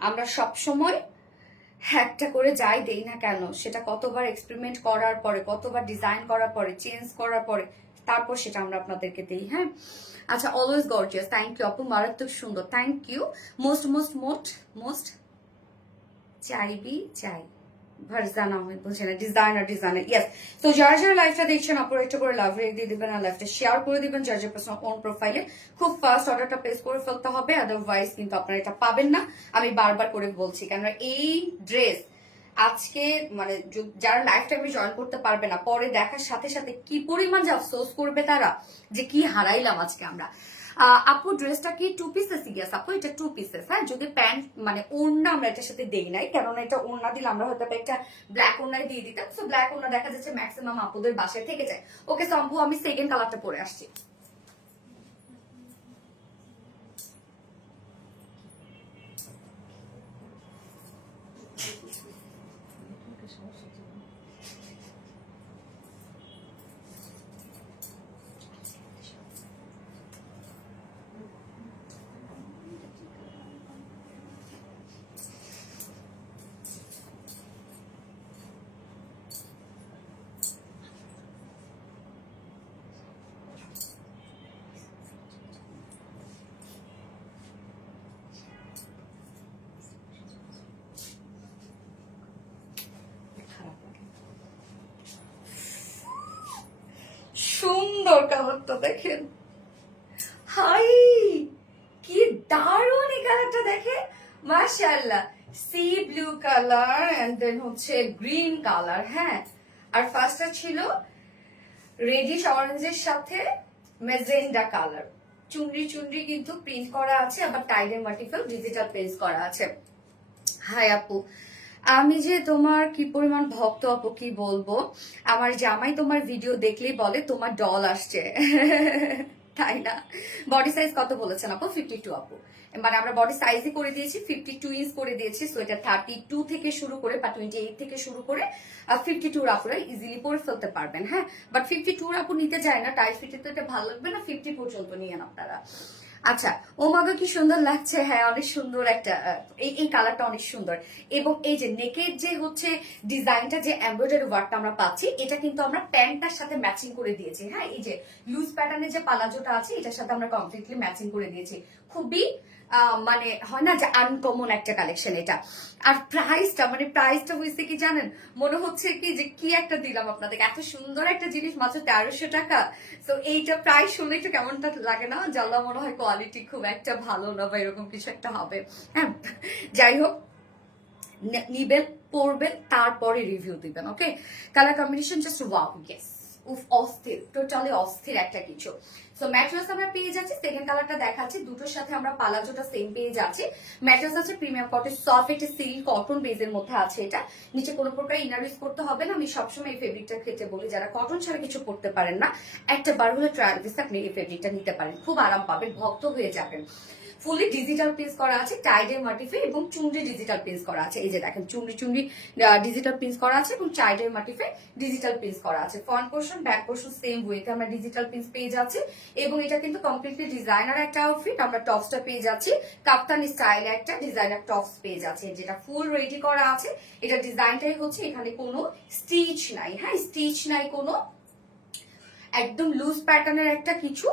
আমরা সব সময় একটা করে যাই দেই না কেন, সেটা কতবার এক্সপেরিমেন্ট করার পরে, কতবার ডিজাইন করার পরে, চেঞ্জ করার পরে তারপর সেটা আমরা আপনাদেরকে দিই। হ্যাঁ, আচ্ছা, অলওয়েজ গর্জিয়াস, থ্যাংক ইউ আপু, মারাত্মক সুন্দর, থ্যাংক ইউ। মোস্ট চাই ভার্জানা হয় বলছে না, ডিজাইনার ইয়েস। তো যারা লাইফটা দেখছেন আপনারা একটু করে লাভ রেট দিয়ে দিবেন আর লাইফটা শেয়ার করে দিবেন যার পার্সোনাল ওন প্রোফাইলে। খুব ফাস্ট অর্ডারটা প্লেস করে ফেলতে হবে, আদারওয়াইজ কিন্তু আপনারা এটা পাবেন না। আমি বারবার করে বলছি, কেননা এই ড্রেস আজকে মানে যারা লাইফ টাইমে জয়েন করতে পারবে না, পরে দেখার সাথে সাথে কি পরিমাণ যে আফসোস করবে তারা, যে কি হারাইলাম আজকে আমরা। আপু ড্রেসটা কি 2 পিসেস? ইয়েস আপু, এটা 2 পিসেস। হ্যাঁ, যদি প্যান্ট মানে ওড়না আমরা এটার সাথে দেই নাই, কেননা এটা ওড়না দিলে আমরা হয়তো একটা ব্ল্যাক ওড়নায় দিয়ে দিতাম। সো ব্ল্যাক ওড়না দেখা যাচ্ছে ম্যাক্সিমাম আপুদের বাসায় থেকে যায়। ওকে, সো আপু আমি সেকেন্ড কালারটা পরে আসছি। সুন্দর কালারটা দেখেন, হাই কি দারুণ এই কালারটা দেখে, মাশাআল্লাহ। Sea blue colour and then হচ্ছে গ্রিন কালার, হ্যাঁ। আর ফার্স্টটা ছিল রেডিশ অরেঞ্জের সাথে মেজেন্ডা কালার। চুনরি চুনরি কিন্তু প্রিন্ট করা আছে, আবার টাইডের মাল্টিপল ডিজিটাল পেস্ট করা আছে। হাই আপু, আমি যে তোমার কি পরিমাণ ভক্ত আপু কি বলবো। আমার জামাই তোমার ভিডিও দেখলেই বলে তোমার ডল আসছে। তাই না? বডি সাইজ কত বলেছেন আপু? 52 আপু। মানে আমরা বডি সাইজই করে দিয়েছি 52 ইঞ্চ করে দিয়েছি। সো এটা 32 থেকে শুরু করে বা 28 থেকে শুরু করে 52 আপুরা ইজিলি পরে ফেলতে পারবেন, হ্যাঁ। বাট 52 আপু নিতে যায় না, টাইট ফিটে তো এটা ভালো লাগবে না, 50 পর্যন্ত নিয়েন আপনারা। আচ্ছা, ও মাগো কি সুন্দর লাগছে, হ্যাঁ অনেক সুন্দর একটা, এই কালারটা অনেক সুন্দর। এবং এই যে নেকের যে হচ্ছে ডিজাইনটা, যে এমব্রয়ডারি ওয়ার্কটা আমরা পাচ্ছি, এটা কিন্তু আমরা প্যান্টটার সাথে ম্যাচিং করে দিয়েছি, হ্যাঁ। এই যে লুজ প্যাটার্নের যে পালাজোটা আছে এটার সাথে আমরা কমপ্লিটলি ম্যাচিং করে দিয়েছি। খুবই মানে হয় না যে আনকমন একটা কালেকশন এটা। আর প্রাইসটা হয়েছে কি জানেন, মনে হচ্ছে কি যে কি একটা দিলাম আপনাদের, এত সুন্দর একটা জিনিস মাত্র 1300 টাকা। তো এইটা প্রাইস শুনলে একটু কেমনটা লাগে না, জানলা মনে হয় কোয়ালিটি খুব একটা ভালো না বা এরকম কিছু একটা হবে, হ্যাঁ। যাই হোক, নিবেন, পরবেন, তারপরে রিভিউ দিবেন, okay. Colour combination just wow, yes, উফ অস্থির, টোটালি অস্থির একটা কিছু। সো ম্যাট্রেস আমরা পেয়ে যাচ্ছি, সেকেন্ড কালারটা দেখাচ্ছি, দুটোর সাথে আমরা পালাজোটা সেম পেয়ে যাচ্ছি। ম্যাট্রেস আছে প্রিমিয়াম কটন, সফট একটা সিল্ক কটন বেজের মধ্যে আছে এটা। নিচে কোনো প্রকার ইনার ইউজ করতে হবে না। আমি সবসময় এই ফেব্রিকটার ক্ষেত্রে বলি, যারা কটন ছাড়া কিছু পড়তে পারেন না, একটা বার হলে ট্রায়াল দিতে আপনি এই ফেব্রিকটা নিতে পারেন, খুব আরাম পাবেন, ভক্ত হয়ে যাবেন। ফুলি ডিজিটাল প্রিন্ট করা আছে, টাইডের মাটিফে এবং চুনরি ডিজিটাল প্রিন্ট করা আছে। এই যে দেখেন চুনরি চুনরি ডিজিটাল প্রিন্ট করা আছে এবং টাইডের মাটিফে ডিজিটাল প্রিন্ট করা আছে। Front portion back portion same ওয়েতে আমরা ডিজিটাল প্রিন্ট পেয়ে যাচ্ছি। এবং এটা কিন্তু কমপ্লিটলি ডিজাইনার একটা আউটফিট। আমরা টপসটা পেয়ে যাচ্ছি কাপ্তানি স্টাইলে একটা ডিজাইনার টপস পেয়ে যাচ্ছি, যেটা ফুল রেডি করা আছে। এটা ডিজাইনটাই হচ্ছে, এখানে কোনো স্টিচ নাই, হ্যাঁ স্টিচ নাই কোনো, একদম লুজ প্যাটার্নের একটা কিছু,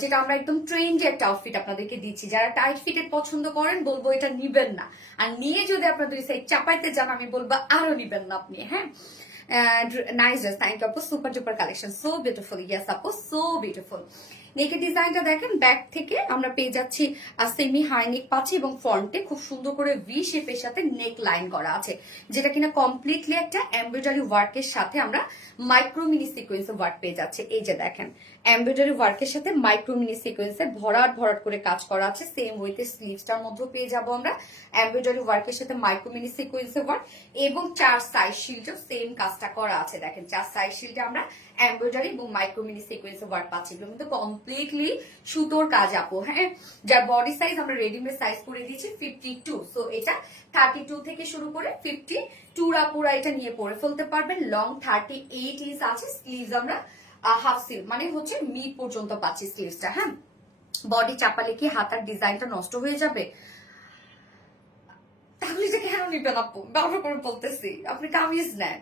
যেটা আমরা একদম ট্রেন্ডি একটা আউটফিট আপনাদেরকে দিচ্ছি। যারা টাইট ফিটেড পছন্দ করেন বলবো এটা নিবেন না, আর নিয়ে যদি আপনার দুই সাইড চাপাইতে যান আমি বলবো আরো নিবেন না আপনি, হ্যাঁ। নাইস ড্রেস, থ্যাংক ইউ আপু, super duper collection, so beautiful, yes আপু সো বিউটিফুল। নেকের ডিজাইনটা দেখেন, ব্যাক থেকে আমরা পেয়ে যাচ্ছি সেমি হাই নেক পাচ্ছি এবং ফ্রন্টে খুব সুন্দর করে ভি শেপের সাথে নেক লাইন করা আছে, যেটা কিনা কমপ্লিটলি একটা এমব্রয়ডারি ওয়ার্কের সাথে আমরা মাইক্রো মিনি সিকোয়েন্স ওয়ার্ক পেয়ে যাচ্ছে। এই যে দেখেন এমব্রয়ডারি ওয়ার্কের সাথে মাইক্রো মিনি সিকোয়েন্সে ভরাট ভরাট করে কাজ করা আছে। সেম ওয়েতে স্লিভসটার মধ্যেও পেয়ে যাবো আমরা এমব্রয়ডারি ওয়ার্কের সাথে মাইক্রো মিনি সিকোয়েন্সে ওয়ার্ক, এবং 4 সাইড শিল্ডও সেম কাজটা করা আছে। দেখেন 4 সাইড শিল্ডে আমরা এমব্রয়ডারি এবং মাইক্রো মিনি সিকোয়েন্স ওয়ার্ক পাচ্ছি, এগুলো কিন্তু কমপ্লিটলি সুতোর কাজ আপু, হ্যাঁ। যার বডি সাইজ আমরা রেডিমেড সাইজ করে দিয়েছি 52। সো এটা 32 থেকে শুরু করে 52 আপুরা এটা নিয়ে পরে ফেলতে পারবেন। লং 38 ইঞ্চ আছে, স্লিভস আমরা হাফ স্লিভ মানে হচ্ছে মিড পর্যন্ত পাচ্ছি স্লিভসটা, হ্যাঁ। বডি চাপালে কি হাতার ডিজাইনটা নষ্ট হয়ে যাবে? তাহলে এটা কেন নিবেন আপু? বারবার করে বলতেছি আপনি কামিজ নেন,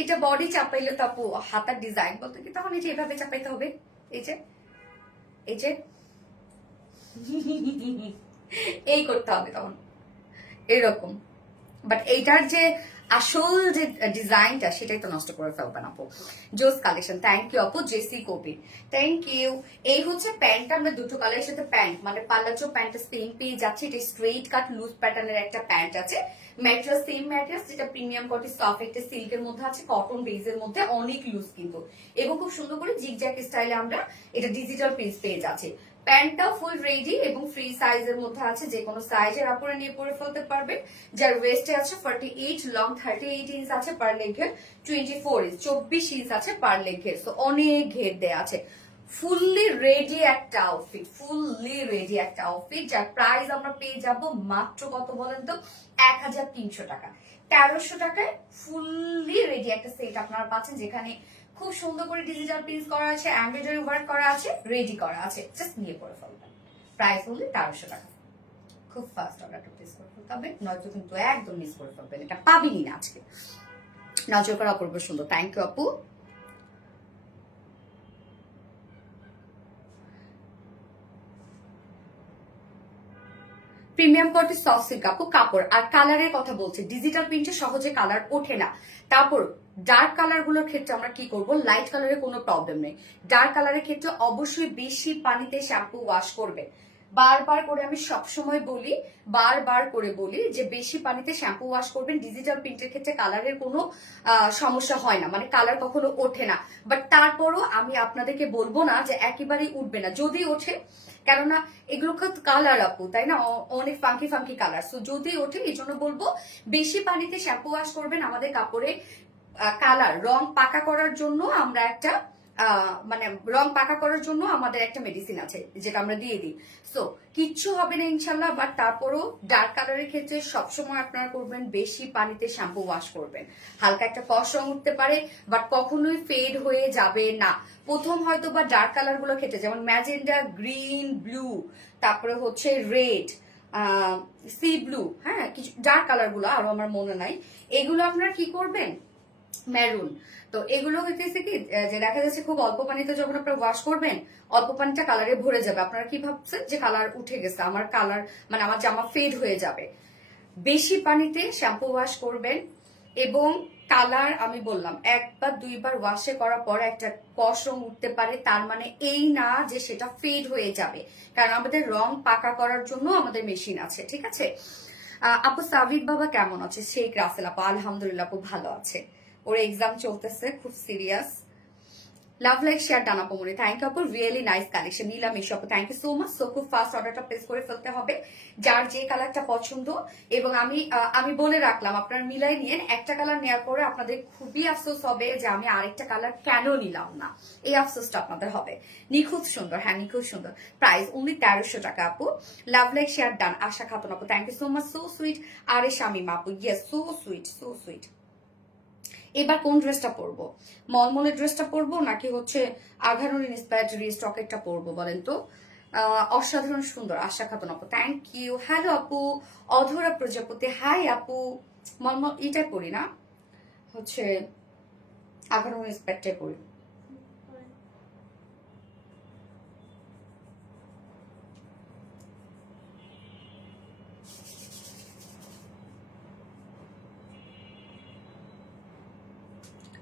এটা বডি চাপাইলে তো আপু হাতার ডিজাইন বলতে কি তখন এই যে এভাবে চাপাইতে হবে, এই যে এই যে এই করতে হবে তখন এরকম। বাট এইটার যে আসল যে ডিজাইনটা সেটাই তো নষ্ট করে ফেলবেন আপু। জোস কালেকশন, থ্যাংক ইউ আপু, জেসি কপি, থ্যাংক ইউ। এই হচ্ছে প্যান্টটা, আমরা দুটো কালারের সাথে প্যান্ট মানে পাল্লাচো প্যান্টটা সেম পেয়ে যাচ্ছে। এটা স্ট্রেইট কাট লুজ প্যাটার্নের একটা প্যান্ট আছে। ম্যাট্রেস সেম ম্যাট্রেস, যেটা প্রিমিয়াম কটন সফট একটা সিল্কের মধ্যে আছে, কটন বেজের মধ্যে, অনেক লুজ কিন্তু, এবং খুব সুন্দর করে জিগজ্যাগ স্টাইলে আমরা এটা ডিজিটাল প্রিন্ট পেয়ে যাচ্ছি। প্যান্টটা ফুল রেডি এবং ফ্রি সাইজের মধ্যে আছে, যে কোনো সাইজের আপনারা নিয়ে পরে ফেলতে পারবেন। যার ওয়েস্টে আছে 48, লং 38 ইঞ্চ আছে, পার লেগের 24 ইঞ্চ 24 ইঞ্চ আছে পার লেগের। সো অনেক ঘের দেয়া আছে। ফুললি রেডি একটা আউটফিট, ফুললি রেডি একটা আউটফিট, যার প্রাইস আমরা পেয়ে যাব মাত্র কত বলেন তো, 1300 টাকা। 1300 টাকায় ফুললি রেডি একটা সেট আপনারা পাচ্ছেন, যেখানে খুব সুন্দর করে ডিজিটাল প্রিন্ট করা আছে, এমব্রয়ডারি ওয়ার্ক করা আছে, রেডি করা আছে, জাস্ট নিয়ে পরে ফেলবেন। প্রাইস হলে 1300 টাকা। খুব ফাস্ট অর্ডারটা প্লেস করে ফেলতে হবে, নয়তো কিন্তু একদম মিস করে ফেলবেন, এটা পাবিনি না আজকে। নজর করা অপূর্ব সুন্দর, থ্যাংক ইউ আপু। প্রিমিয়াম কোয়ালিটি সফট সিল্ক আপু কাপড় আর কালারের কথা বলছি, ডিজিটাল প্রিন্টে সহজে কালার ওঠে না। তারপর ডার্ক কালার গুলোর ক্ষেত্রে আমরা কি করব, লাইট কালারে কোনো প্রবলেম নেই, ডার্ক কালারের ক্ষেত্রে অবশ্যই বেশি পানিতে শ্যাম্পু ওয়াশ করবে। বারবার করে আমি সবসময় বলি, বারবার করে বলি যে বেশি পানিতে শ্যাম্পু ওয়াশ করবেন। ডিজিটাল প্রিন্টের ক্ষেত্রে কালারের কোনো সমস্যা হয় না, মানে কালার কখনো ওঠে না। বাট তারপরও আমি আপনাদেরকে বলবো না যে একেবারেই উঠবে না, যদি ওঠে, কেননা এগুলো কালার আপু, তাই না, অনেক ফাঙ্কি ফাঙ্কি কালার, সো যদি ওঠে এই জন্য বলবো বেশি পানিতে শ্যাম্পু ওয়াশ করবেন। আমাদের কাপড়ে কালার রং পাকা করার জন্য আমরা একটা মানে রং পাকা করার জন্য আমাদের একটা মেডিসিন আছে, যেটা আমরা দিয়ে দিই। সো কিচ্ছু হবে না ইনশাল্লাহ। বাট তারপরও ডার্ক কালারের ক্ষেত্রে সবসময় আপনারা করবেন বেশি পানিতে শ্যাম্পু ওয়াশ করবেন। হালকা একটা কষ রং উঠতে পারে, বাট কখনোই ফেড হয়ে যাবে না। প্রথম হয়তো বা ডার্ক কালার গুলো ক্ষেত্রে, যেমন ম্যাজেন্ডা, গ্রিন, ব্লু, তারপরে হচ্ছে রেড, সি ব্লু, হ্যাঁ কিছু ডার্ক কালার গুলো আরো আমার মনে নাই, এগুলো আপনারা কি করবেন, মেরুন। তো এগুলো হইতেছে কি যে দেখা যাচ্ছে খুব অল্প পানিতে যখন আপনারা ওয়াশ করবেন, অল্প পানিটা কালারে ভরে যাবে। আপনারা কি ভাবছেন যে কালার উঠে গেছে, আমার কালার মানে আমার জামা ফেড হয়ে যাবে। বেশি পানিতে শ্যাম্পু ওয়াশ করবেন, এবং কালার আমি বললাম একবার দুইবার ওয়াশে করার পর একটা কষ রং উঠতে পারে, তার মানে এই না যে সেটা ফেড হয়ে যাবে, কারণ আমাদের রং পাকা করার জন্য আমাদের মেশিন আছে, ঠিক আছে। আপু সাবির বাবা কেমন আছে, শেখ রাসেল আপু আলহামদুলিল্লাহ আপু ভালো আছে, ওর এক্সাম চলতেছে, খুব সিরিয়াস। লাভ লাইক শেয়ার ডানা পোমরে, থ্যাংক ইউ আপু, রিয়েলি নাইস কালেকশন। নীলাম এসব আপু thank you so much. So খুব ফাস্ট অর্ডারটা প্লেস করে ফেলতে হবে, যার যে কালারটা পছন্দ। এবং আমি বলে রাখলাম আপনার মিলাই নিয়েন, একটা কালার নেওয়ার পরে আপনাদের খুবই আফসোস হবে যে আমি আরেকটা কালার কেন নিলাম না, এই আফসোসটা আপনাদের হবে। নিখুঁত সুন্দর, হ্যাঁ নিখুঁত সুন্দর। প্রাইস অনলি 1300 টাকা আপু। Love like share done Asha Khatun আপু, thank you so much, so sweet. আরে শামিমা আপু, yes so sweet, so sweet. এবার কোন ড্রেসটা পরবো, মলমলের ড্রেসটা পরবো নাকি হচ্ছে আঘানুর ইন্সপায়ার্ড স্টকেরটা পরবো বলেন তো। অসাধারণ সুন্দর আশা খাতুন আপু, থ্যাংক ইউ। হ্যালো আপু অধরা প্রজাপতি, হাই আপু। মলমল এটাই পরি না, হচ্ছে আঘানুর ইন্সপায়ার্ডটাই পরি।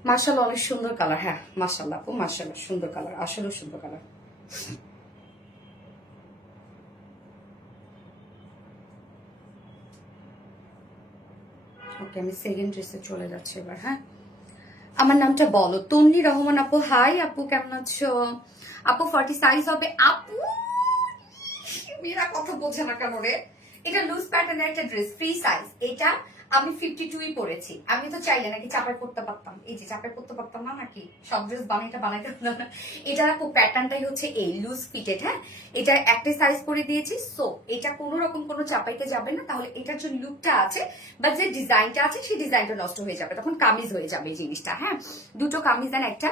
মার্শাল্লাহ অনেক সুন্দর কালার, হ্যাঁ মার্শাল্লাহ আপু, মার্শাল্লাহ সুন্দর কালার, আসলে সুন্দর কালার। ওকে আমি সেকেন্ড ড্রেসে চলে যাচ্ছি এবার। হ্যাঁ আমার নামটা বলো। তন্নি রহমান আপু, হাই আপু কেমন আছো আপু। 40 সাইজ হবে আপু, মেয়েরা কথা বোঝে না কেন রে। এটা লুজ প্যাটার্নের একটা ড্রেস, ফ্রি সাইজ। এটা আমি 52ই পরেছি, আমি তো চাইলে নাকি চাপাই পড়তে পারতাম, এই যে চাপাই পড়তে পারতাম না নাকি, সব ড্রেস বানাইতে পারতাম না। এটা প্যাটার্নটাই হচ্ছে এই লুজ ফিটেড, হ্যাঁ এটা একটা সাইজ করে দিয়েছি। সো এটা কোনো রকম কোনো চাপাইতে যাবে না, তাহলে এটার যে লুকটা আছে বা যে ডিজাইনটা আছে সেই ডিজাইনটা নষ্ট হয়ে যাবে, তখন কামিজ হয়ে যাবে এই জিনিসটা। হ্যাঁ দুটো কামিজ দেন, একটা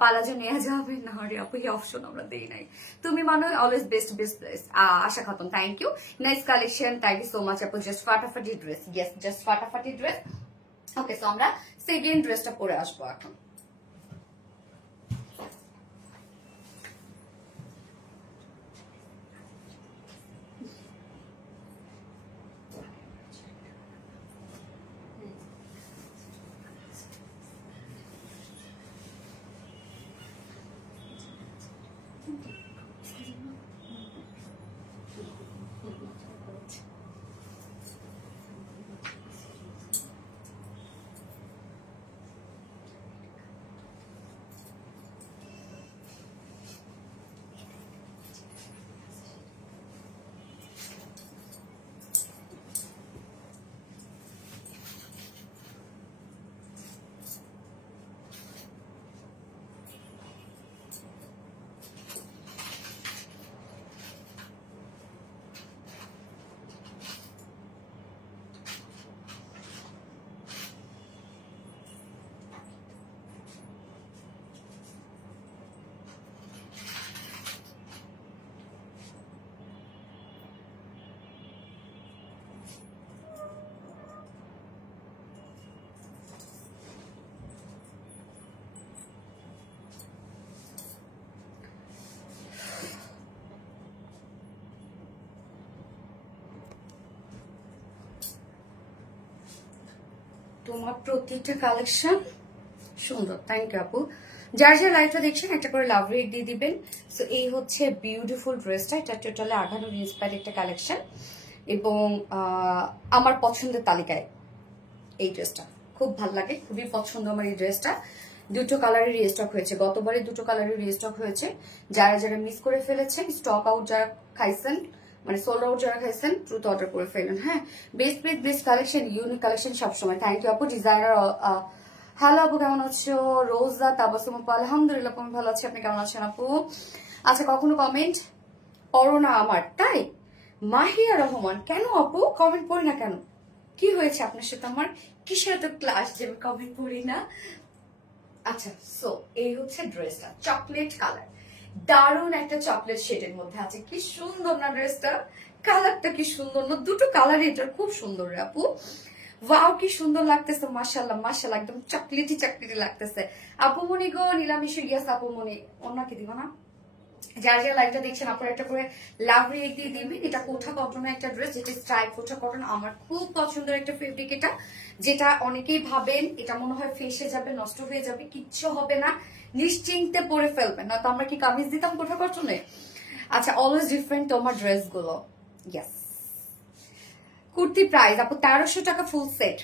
পালাজো নেওয়া যাবে না রে আপু, এই অপশন আমরা দেই নাই। তুমি মানে always best best place Asha Khatun, thank you, nice collection, thank you so much আপু। জাস্ট ফাটাফাটি ড্রেস, ইয়েস জাস্ট ফাটাফাটি ড্রেস। ওকে সো আমরা সেকেন্ড ড্রেসটা পরে আসবো এখন। তোমার প্রতিটা কালেকশন সুন্দর, থ্যাংক ইউ আপু। যার যার লাইভটা দেখছেন একটা করে লাভ রেট দিয়ে দিবেন। সো এই হচ্ছে বিউটিফুল ড্রেসটা, এটা টোটালি আঘানুর ইন্সপায়ার্ড একটা কালেকশন এবং আমার পছন্দের তালিকায় এই ড্রেসটা খুব ভালো লাগে, খুবই পছন্দ আমার এই ড্রেসটা। দুটো কালারের রিস্টক হয়েছে, গতবারে দুটো কালারের রিস্টক হয়েছে। যারা যারা মিস করে ফেলেছেন, স্টক আউট যারা খাইছেন, মানে সোল্ড আউট যারা খাইছেন, দ্রুত অর্ডার করে ফেলেন। হ্যাঁ, best print best collection, unique collection সবসময়। থ্যাংক ইউ আপু। ডিজাইনার হ্যালো আপু, কেমন আছো? রোজা তাবাসুম আপু, আলহামদুলিল্লাহ আমি ভালো আছি, আপনি কেমন আছেন আপু? আচ্ছা, কখনো কমেন্ট পড়ো না আমার, তাই? মাহিয়া রহমান, কেন আপু কমেন্ট পড়ি না কেন? কি হয়েছে আপনার সাথে আমার? কিসের তো ক্লাস যে আমি কমেন্ট পড়ি না? আচ্ছা, সো এই হচ্ছে ড্রেসটা, চকলেট কালার, দারুণ একটা চকলেট শেডের মধ্যে আছে। কি সুন্দর না ড্রেসটা, কালারটা কি সুন্দর না, দুটো কালার এটার খুব সুন্দর রে আপু। ওয়াও, কি সুন্দর লাগতেছে, মাশাআল্লাহ মাশাআল্লাহ, একদম চকলেটি চকলেটি লাগতেছে। আপু মনি গো, নীলামিশু, ইয়াস আপু মনি, অন্যকে দিব না? যারা যারা লাইভটা দেখছেন আপনারা একটা করে লাভ রেট দিয়ে দিবেন। এটা কোঠা কটনের একটা ড্রেস, যেটা স্ট্রাইপ কোঠা কটন, আমার খুব পছন্দের একটা ফেব্রিক এটা, যেটা অনেকেই ভাবেন এটা মনে হয় ফেসে যাবে, নষ্ট হয়ে যাবে, কিচ্ছু হবে না, নিশ্চিন্তে পরে ফেলবেন। না তো আমরা কি কামিজ দিতাম কোঠা কটনে? আচ্ছা, অলওয়েজ ডিফারেন্ট তোমার ড্রেস গুলো। ইয়েস, কুর্তি প্রাইস আপু 1300 টাকা full set,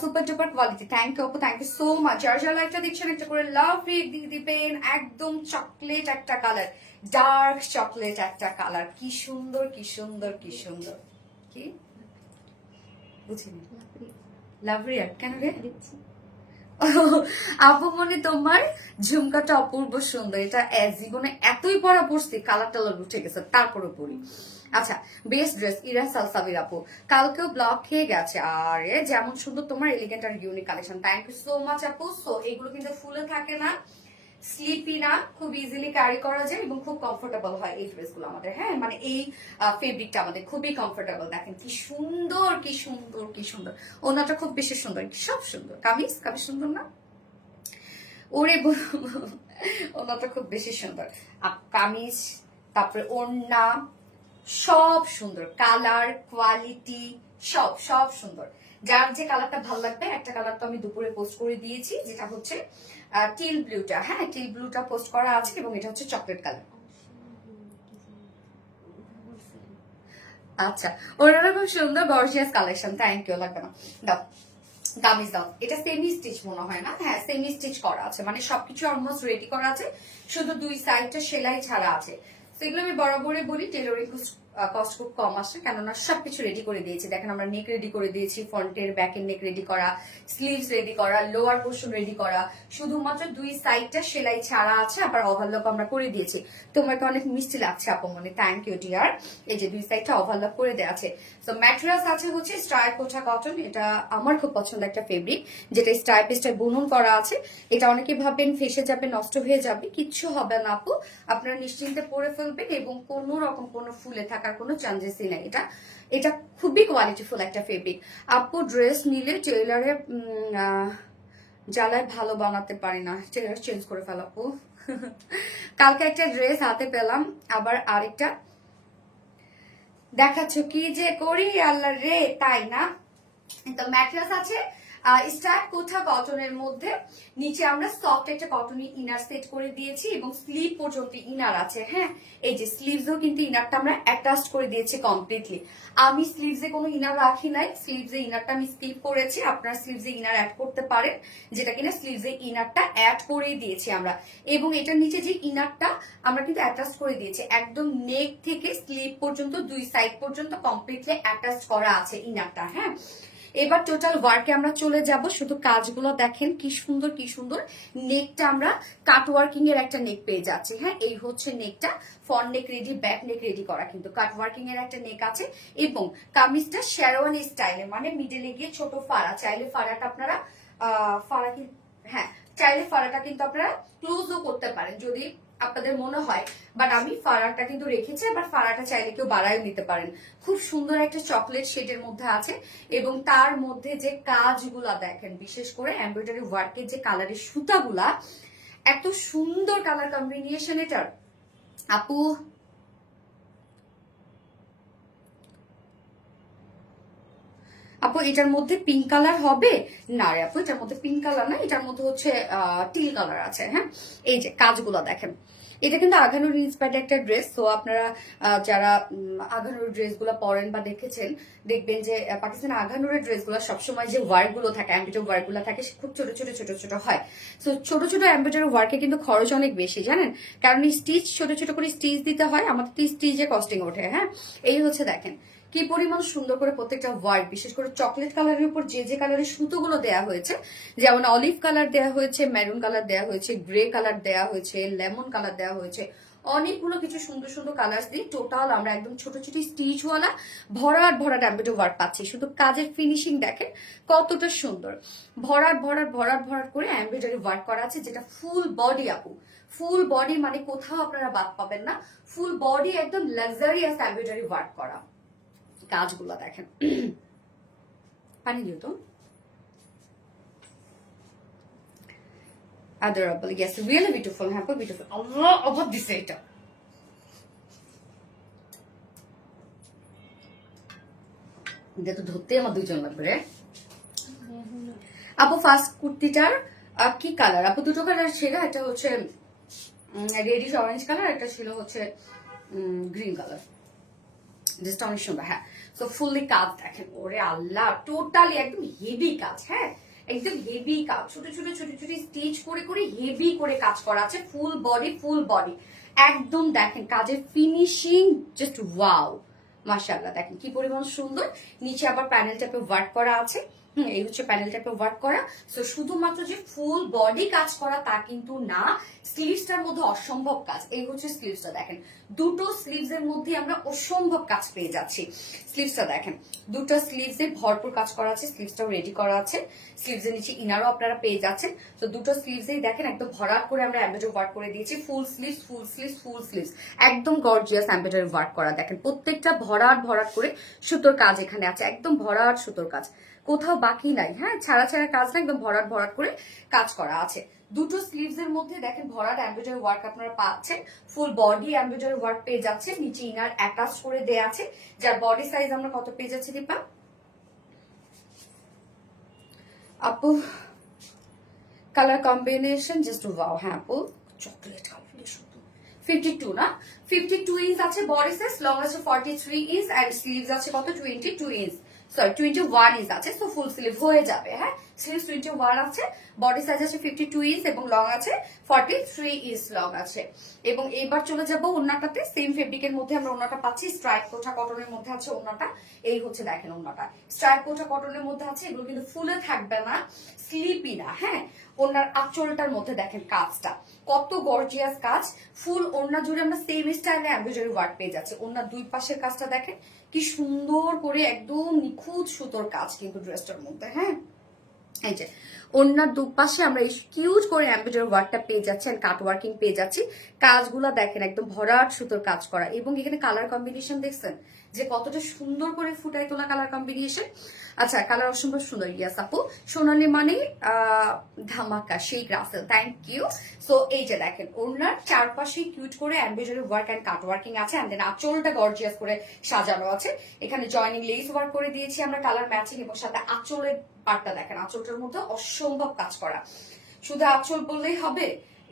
super duper quality. Thank you আপু, থ্যাংক ইউ সো মাচ। যার যার লাইফটা দেখছেন একটা করে লাভ রেট দিয়ে দিবেন। একদম চকলেট একটা কালার, ডার্ক চকলেট একটা কালার, কি সুন্দর কি সুন্দর কি সুন্দর। কি বুঝিনি? লাভ রেট কেন রে? আপু মনে তোমার ঝুমকাটা অপূর্ব সুন্দর, এটা জীবনে এতই পরা পড়ছি কালার টালার উঠে গেছে, তারপরে পরি। আচ্ছা, বেস্ট ড্রেস ইরা সালসাবির আপু, কালকেও ব্লক খেয়ে গেছে। আরে যেমন সুন্দর তোমার এলিগেন্ট আর unique collection, thank you so much আপু। সো এগুলো কিন্তু ফুলে থাকে না, স্লিপি না, খুব ইজিলি ক্যারি করা যায় এবং খুব কমফোর্টেবল হয় এই ড্রেসগুলো আমাদের। হ্যাঁ, মানে এই ফেব্রিকটা আমাদের খুবই কমফোর্টেবল। দেখেন কি সুন্দর কি সুন্দর কি সুন্দর, ওনাটা খুব বেশি সুন্দর, সব সুন্দর। কামিজ কামিজ সুন্দর না? ওরে ওনাটা খুব বেশি সুন্দর। কামিজ, তারপরে ওড়না, সব সুন্দর, কালার কোয়ালিটি সব সব সুন্দর। যার যে কালারটা ভালো লাগবে, একটা কালার তো আমি দুপুরে পোস্ট করে দিয়েছি, যেটা হচ্ছে টিল ব্লুটা। হ্যাঁ, টিল ব্লুটা পোস্ট করা আছে এবং এটা হচ্ছে চকলেট কালার। আচ্ছা, ওনারা খুব সুন্দর গর্জিয়াস কালেকশন, থ্যাংক ইউ। লাগবে না, দাও কামিজ দাও। এটা সেমি স্টিচ মনে হয় না? হ্যাঁ, সেমি স্টিচ করা আছে, মানে সবকিছু অলমোস্ট রেডি করা আছে, শুধু দুই সাইডটা সেলাই ছাড়া আছে। সেগুলো আমি বরাবরই বলি টেলরিং কস্ট খুব কম আসে, কেননা সবকিছু রেডি করে দিয়েছি। দেখেন আমরা নেক রেডি করে দিয়েছি, ফ্রন্টের ব্যাকের নেক রেডি করা, স্লিভস রেডি করা, লোয়ার পোর্শন রেডি করা, শুধুমাত্র দুই সাইডটা সেলাই ছাড়া আছে, আবার ওভারলক আমরা করে দিয়েছি। তোমাকে অনেক মিষ্টি লাগছে আপু মনে, থ্যাংক ইউ ডিয়ার। এই যে দুই সাইডটা ওভারলক করে দেওয়া আছে। তো ম্যাটেরিয়ালস আছে হচ্ছে স্ট্রাইপ কোঠা কটন, এটা আমার খুব পছন্দের একটা ফেব্রিক, যেটা স্ট্রাইপ স্ট্রাইপ বুনন করা আছে। এটা অনেকে ভাবেন ফেসে যাবে, নষ্ট হয়ে যাবে, কিচ্ছু হবে না আপু, আপনারা নিশ্চিন্তে পরে ফেলবেন এবং কোনো রকম কোনো ফুলে থাকার কোনো চান্সেসই নাই। এটা এটা খুবই কোয়ালিটিফুল একটা ফেব্রিক। আপু ড্রেস নিলে টেইলারে জ্বালায় ভালো বানাতে পারি না, টেইলার চেঞ্জ করে ফেল আপু। কালকে একটা ড্রেস হাতে পেলাম, আবার আরেকটা দেখাচ্ছ, কি যে করি আল্লাহ রে, তাই না? তো ম্যাট্রেস আছে স্ট্রাইপ কোঠা কটনের মধ্যে, নিচে আমরা সফট একটা কটনের ইনার সেট করে দিয়েছি এবং স্লিভ পর্যন্ত ইনার আছে। হ্যাঁ, এই যে স্লিভসও কিন্তু ইনারটা আমরা অ্যাটাচ করে দিয়েছি কমপ্লিটলি। আমি স্লিভসে কোনো ইনার রাখি নাই, স্লিভসে ইনারটা আমি স্কিপ করেছি, আপনারা স্লিভসে ইনার অ্যাড করতে পারেন, যেটা কিনা স্লিভসে ইনারটা অ্যাড করেই দিয়েছি আমরা। এবং এটার নিচে যে ইনারটা আমরা কিন্তু অ্যাটাচ করে দিয়েছি, একদম নেক থেকে স্লিভ পর্যন্ত দুই সাইড পর্যন্ত কমপ্লিটলি অ্যাটাচ করা আছে ইনারটা। হ্যাঁ, এবার টোটাল ওয়ার্কে আমরা চলে যাব, শুধু কাজগুলো দেখেন কি সুন্দর কি সুন্দর। নেকটা আমরা কাট ওয়ার্কিং এর একটা নেক পেয়ে যাচ্ছি। হ্যাঁ, এই হচ্ছে নেকটা, front neck ready, back neck ready করা, কিন্তু কাট ওয়ার্কিং এর একটা নেক আছে। এবং কামিজটা শেরওয়ানি স্টাইলে, মানে মিডলে গিয়ে ছোট ফাড়া, চাইলে ফাড়াটা আপনারা ফাড়া কি, হ্যাঁ চাইলে ফাড়াটা কিন্তু আপনারা ক্লোজও করতে পারেন যদি আপনাদের মনে হয়, বাট আমি ফাড়াটা কিন্তু রেখেছি, আবার ফাড়াটা চাইলে কেউ বাড়ায় নিতে পারেন। খুব সুন্দর একটা চকলেট শেডের মধ্যে আছে এবং তার মধ্যে যে কাজগুলা দেখেন, বিশেষ করে এমব্রয়ডারি ওয়ার্কের যে কালারের সুতাগুলা, এত সুন্দর কালার কম্বিনেশন এটার আপু। আপু এটার মধ্যে পিঙ্ক কালার হবে না রে আপু, এটার মধ্যে পিঙ্ক কালার না, এটার মধ্যে হচ্ছে টিল কালার আছে। হ্যাঁ, এই যে কাজগুলো দেখেন, এটা কিন্তু আঘানুর ইন্সপায়ার্ড একটা ড্রেস। তো আপনারা যারা আঘানুর ড্রেসগুলো পরেন বা দেখেছেন, দেখবেন যে পাকিস্তানের আঘানুরের ড্রেসগুলো সবসময় যে ওয়ার্কগুলো থাকে, এমব্রয়ডারি ওয়ার্কগুলো থাকে, খুব ছোট ছোট ছোট ছোট হয়। তো ছোট ছোট এমব্রয়ডারি ওয়ার্কে কিন্তু খরচ অনেক বেশি, জানেন, কারণ স্টিচ ছোট ছোট করে স্টিচ দিতে হয়, আমাদের তো স্টিচে কস্টিং ওঠে। হ্যাঁ, এই হচ্ছে দেখেন কি পরিমাণ সুন্দর করে প্রত্যেকটা ওয়ার্ক, বিশেষ করে চকলেট কালারের উপর যে যে কালারের সুতোগুলো দেওয়া হয়েছে, যেমন অলিভ কালার দেওয়া হয়েছে, মেরুন কালার দেওয়া হয়েছে, গ্রে কালার দেওয়া হয়েছে, লেমন কালার দেওয়া হয়েছে, অনেকগুলো কিছু সুন্দর সুন্দর কালার দিয়ে টোটাল আমরা একদম ছোট ছোট স্টিচওয়ালা ভরাট ভরাট এমব্রয়ডারি ওয়ার্ক পাচ্ছি। শুধু কাজের ফিনিশিং দেখেন কতটা সুন্দর, ভরাট ভরাট ভরাট ভরাট করে এমব্রয়ডারি ওয়ার্ক করা আছে, যেটা ফুল বডি আপু, ফুল বডি মানে কোথাও আপনারা বাদ পাবেন না, ফুল বডি একদম লাক্সারিয়াস এমব্রয়ডারি ওয়ার্ক করা। কাজগুলো দেখেন, পানি দিও তো। Adorable, yes, really beautiful, হ্যাঁ beautiful। আল্লাহ অবাক দিছে এটা, এটা তো ধরতে আমার দুইজন লাগবে রে। আপু ফার্স্ট কুর্তিটার কি কালার আপু? দুটো কালার ছিল, এটা হচ্ছে রেডিশ অরেঞ্জ কালার, একটা ছিল হচ্ছে গ্রিন কালার। ড্রেসটা অনেক সুন্দর। হ্যাঁ, তো ফুললি কাজ দেখেন, ওরে আল্লাহ, টোটালি একদম হেভি কাজ। হ্যাঁ, একদম হেভি কাজ, ছোট ছোট ছোট ছোট স্টিচ করে করে হেভি করে কাজ করা আছে, ফুল বডি একদম দেখেন কাজের ফিনিশিং জাস্ট ওয়াও, মাশাআল্লাহ। দেখেন কি পরিমাণ সুন্দর, নিচে আবার প্যানেল টাইপের ওয়ার্ক করা আছে। এই হচ্ছে প্যানেল টাইপের ওয়ার্ক করা। সো শুধুমাত্র যে ফুল বডি কাজ করা তা কিন্তু না, স্লিভসটার মধ্যে অসম্ভব কাজ। এই হচ্ছে স্লিভসটা দেখেন, দুটো স্লিভস এর মধ্যে আমরা অসম্ভব কাজ পেয়ে যাচ্ছি। স্লিভসটা দেখেন, দুটো স্লিভস এ ভরপুর কাজ করা আছে, স্লিভসটাও রেডি করা আছে, স্লিভস এর নিচে ইনারও আপনারা পেয়ে যাচ্ছেন। তো দুটো স্লিভস এই দেখেন একদম ভরাট করে আমরা এমব্রয়ডারি ওয়ার্ক করে দিয়েছি, ফুল স্লিভস ফুল স্লিভস ফুল স্লিভস, একদম গর্জিয়াস এমব্রয়ডারি ওয়ার্ক করা। দেখেন প্রত্যেকটা ভরাট ভরাট করে সুতোর কাজ এখানে আছে, একদম ভরাট সুতোর কাজ, কোথাও বাকি নাই। হ্যাঁ, ছাড়া ছাড়া কাজ না, একদম ভরাট ভরাট করে কাজ করা আছে। দুটো স্লিভস এর মধ্যে দেখেন ভরাট এমব্রয়ডারি ওয়ার্ক আপনারা পাচ্ছেন, ফুল বডি এমব্রয়ডারি ওয়ার্ক পেয়ে যাচ্ছেন, নিচে ইনার অ্যাটাচ করে দেয়া আছে, যার বডি সাইজ আমরা কত পেয়ে যাচ্ছি দীপা আপু? Colour combination just wow. হ্যাঁ আপু, চকলেট কালার 52 না, 52 ইঞ্চ আছে বডি সাইজ, লং আছে 43 ইঞ্চ এন্ড স্লিভস আছে কত 22 ইঞ্চ, সরি 21 ইঞ্চ আছে। সো ফুল স্লিভ হয়ে যাবে। হ্যাঁ, স্লিভস 21 আছে, বডি সাইজ আছে 52 ইঞ্চ এবং লং আছে 43 ইঞ্চ লং আছে। এবং এইবার চলে যাব ওন্নাটাতে, সেম ফেব্রিকের মধ্যে আমরা ওন্নাটা পাচ্ছি, স্ট্রাইপ কোঠা কটনের মধ্যে আছে ওন্নাটা। এই হচ্ছে দেখেন ওন্নাটা স্ট্রাইপ কোঠা কটনের মধ্যে আছে, এগুলো কিন্তু ফুলে থাকবে না, স্লিপি না। হ্যাঁ, ওনার আঁচলটার মধ্যে দেখেন কাজটা কত গর্জিয়াস কাজ, ফুল ওড়না জুড়ে আমরা সেম স্টাইলে এমব্রয়ডারি ওয়ার্ক পেয়ে যাচ্ছে। ওড়নার দুই পাশের কাজটা দেখেন কি সুন্দর করে, একদম নিখুঁত সুতোর কাজ কিন্তু ড্রেসটার মধ্যে। হ্যাঁ, এই যে ওড়নার দুপাশে আমরা কিউজ করে এমব্রয়ডারি ওয়ার্কটা পেয়ে যাচ্ছি, এন্ড কাট ওয়ার্কিং পেয়ে যাচ্ছি। কাজগুলো দেখেন একদম ভরাট সুতোর কাজ করা, এবং এখানে কালার কম্বিনেশন দেখছেন যে কতটা সুন্দর করে ফুটাই তোলা কালার কম্বিনেশন। আচ্ছা, কালার অসম্ভব সুন্দর। ইয়াস আপু, সোনালি মানে ধামাকা সেই গ্রাসেল, থ্যাংক ইউ। সো এই যে দেখেন ওড়নার চারপাশে কিউট করে embroidery work and cut working আছে, এন্ড দেন আঁচলটা গর্জিয়াস করে সাজানো আছে। এখানে জয়নিং লেস ওয়ার্ক করে দিয়েছি আমরা কালার ম্যাচিং, এবং সাথে আঁচলের পাটটা দেখেন, আঁচলটার মধ্যে অসম্ভব কাজ করা। শুধু আঁচল বললেই হবে,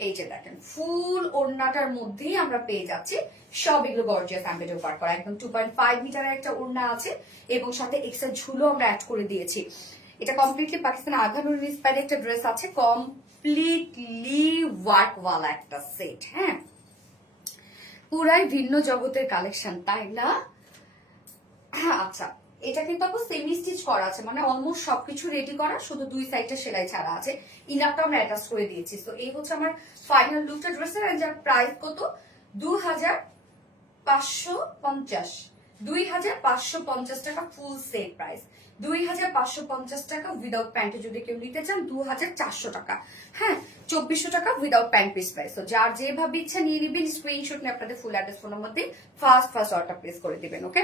এই যে দেখেন ফুল ওড়নাটার মধ্যেই আমরা পেয়ে যাচ্ছি সব এগুলো গর্জিয়াস এমব্রয়ডারি ওয়ার্ক করা। একদম 2.5 মিটারের একটা ওড়না আছে, এবং সাথে এক্সট্রা ঝুলো আমরা অ্যাড করে দিয়েছি। এটা কমপ্লিটলি পাকিস্তান আঘানুর ইন্সপায়ার্ড একটা ড্রেস আছে, কমপ্লিটলি ওয়ার্কওয়ালা একটা সেট। হ্যাঁ, পুরাই ভিন্ন জগতের কালেকশন, তাই না? আচ্ছা, এটা কিন্তু আপু সেমি স্টিচ করা আছে, মানে অলমোস্ট সবকিছু রেডি করা, শুধু দুই সাইডটা সেলাই ছাড়া আছে, ইনারটা আমরা অ্যাটাচ করে দিয়েছি। তো এই হচ্ছে আমার ফাইনাল লুকটা ড্রেসের, যার প্রাইস কত 2550, 2550 টাকা ফুল সেট প্রাইস, 2550 টাকা উইদাউট প্যান্টে যদি কেউ নিতে চান 2400 টাকা। হ্যাঁ, 2400 টাকা উইদাউট প্যান্ট পিস প্রাইস। তো যার যেভাবে ইচ্ছা নিয়ে নিবেন, স্ক্রিনশট নিয়ে আপনাদের ফুল অ্যাড্রেস ফোন নাম্বার দিয়ে ফার্স্ট অর্ডার প্লেস করে দিবেন। ওকে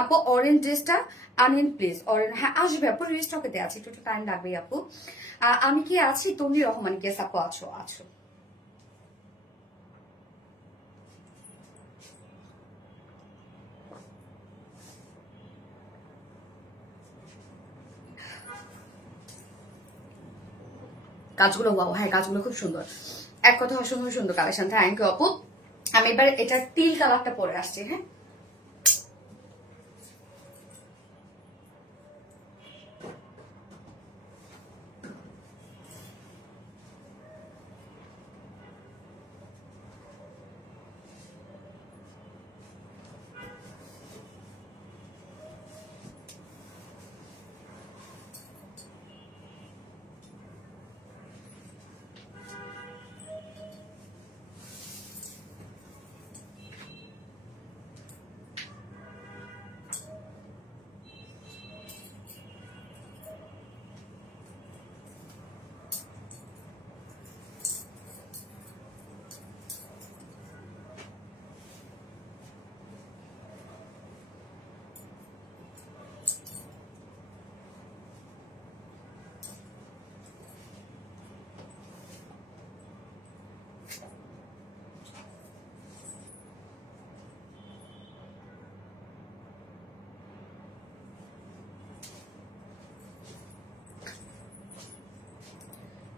আপু, অরেঞ্জ ড্রেসটা আনেন প্লিজ। অরেঞ্জ, হ্যাঁ আসবে আপু, রিস্টকেতে আছে, একটু টাইম লাগবে আপু। আমি কি আছি? তন্নি রহমান, গেস আপু আছো? আছো। কাজগুলো ওয়াও, হ্যাঁ কাজগুলো খুব সুন্দর, এক কথা অসম্ভব সুন্দর কালেকশন। থ্যাংক ইউ আপু। আমি এবার এটা টিল কালারটা পরে আসছি। হ্যাঁ,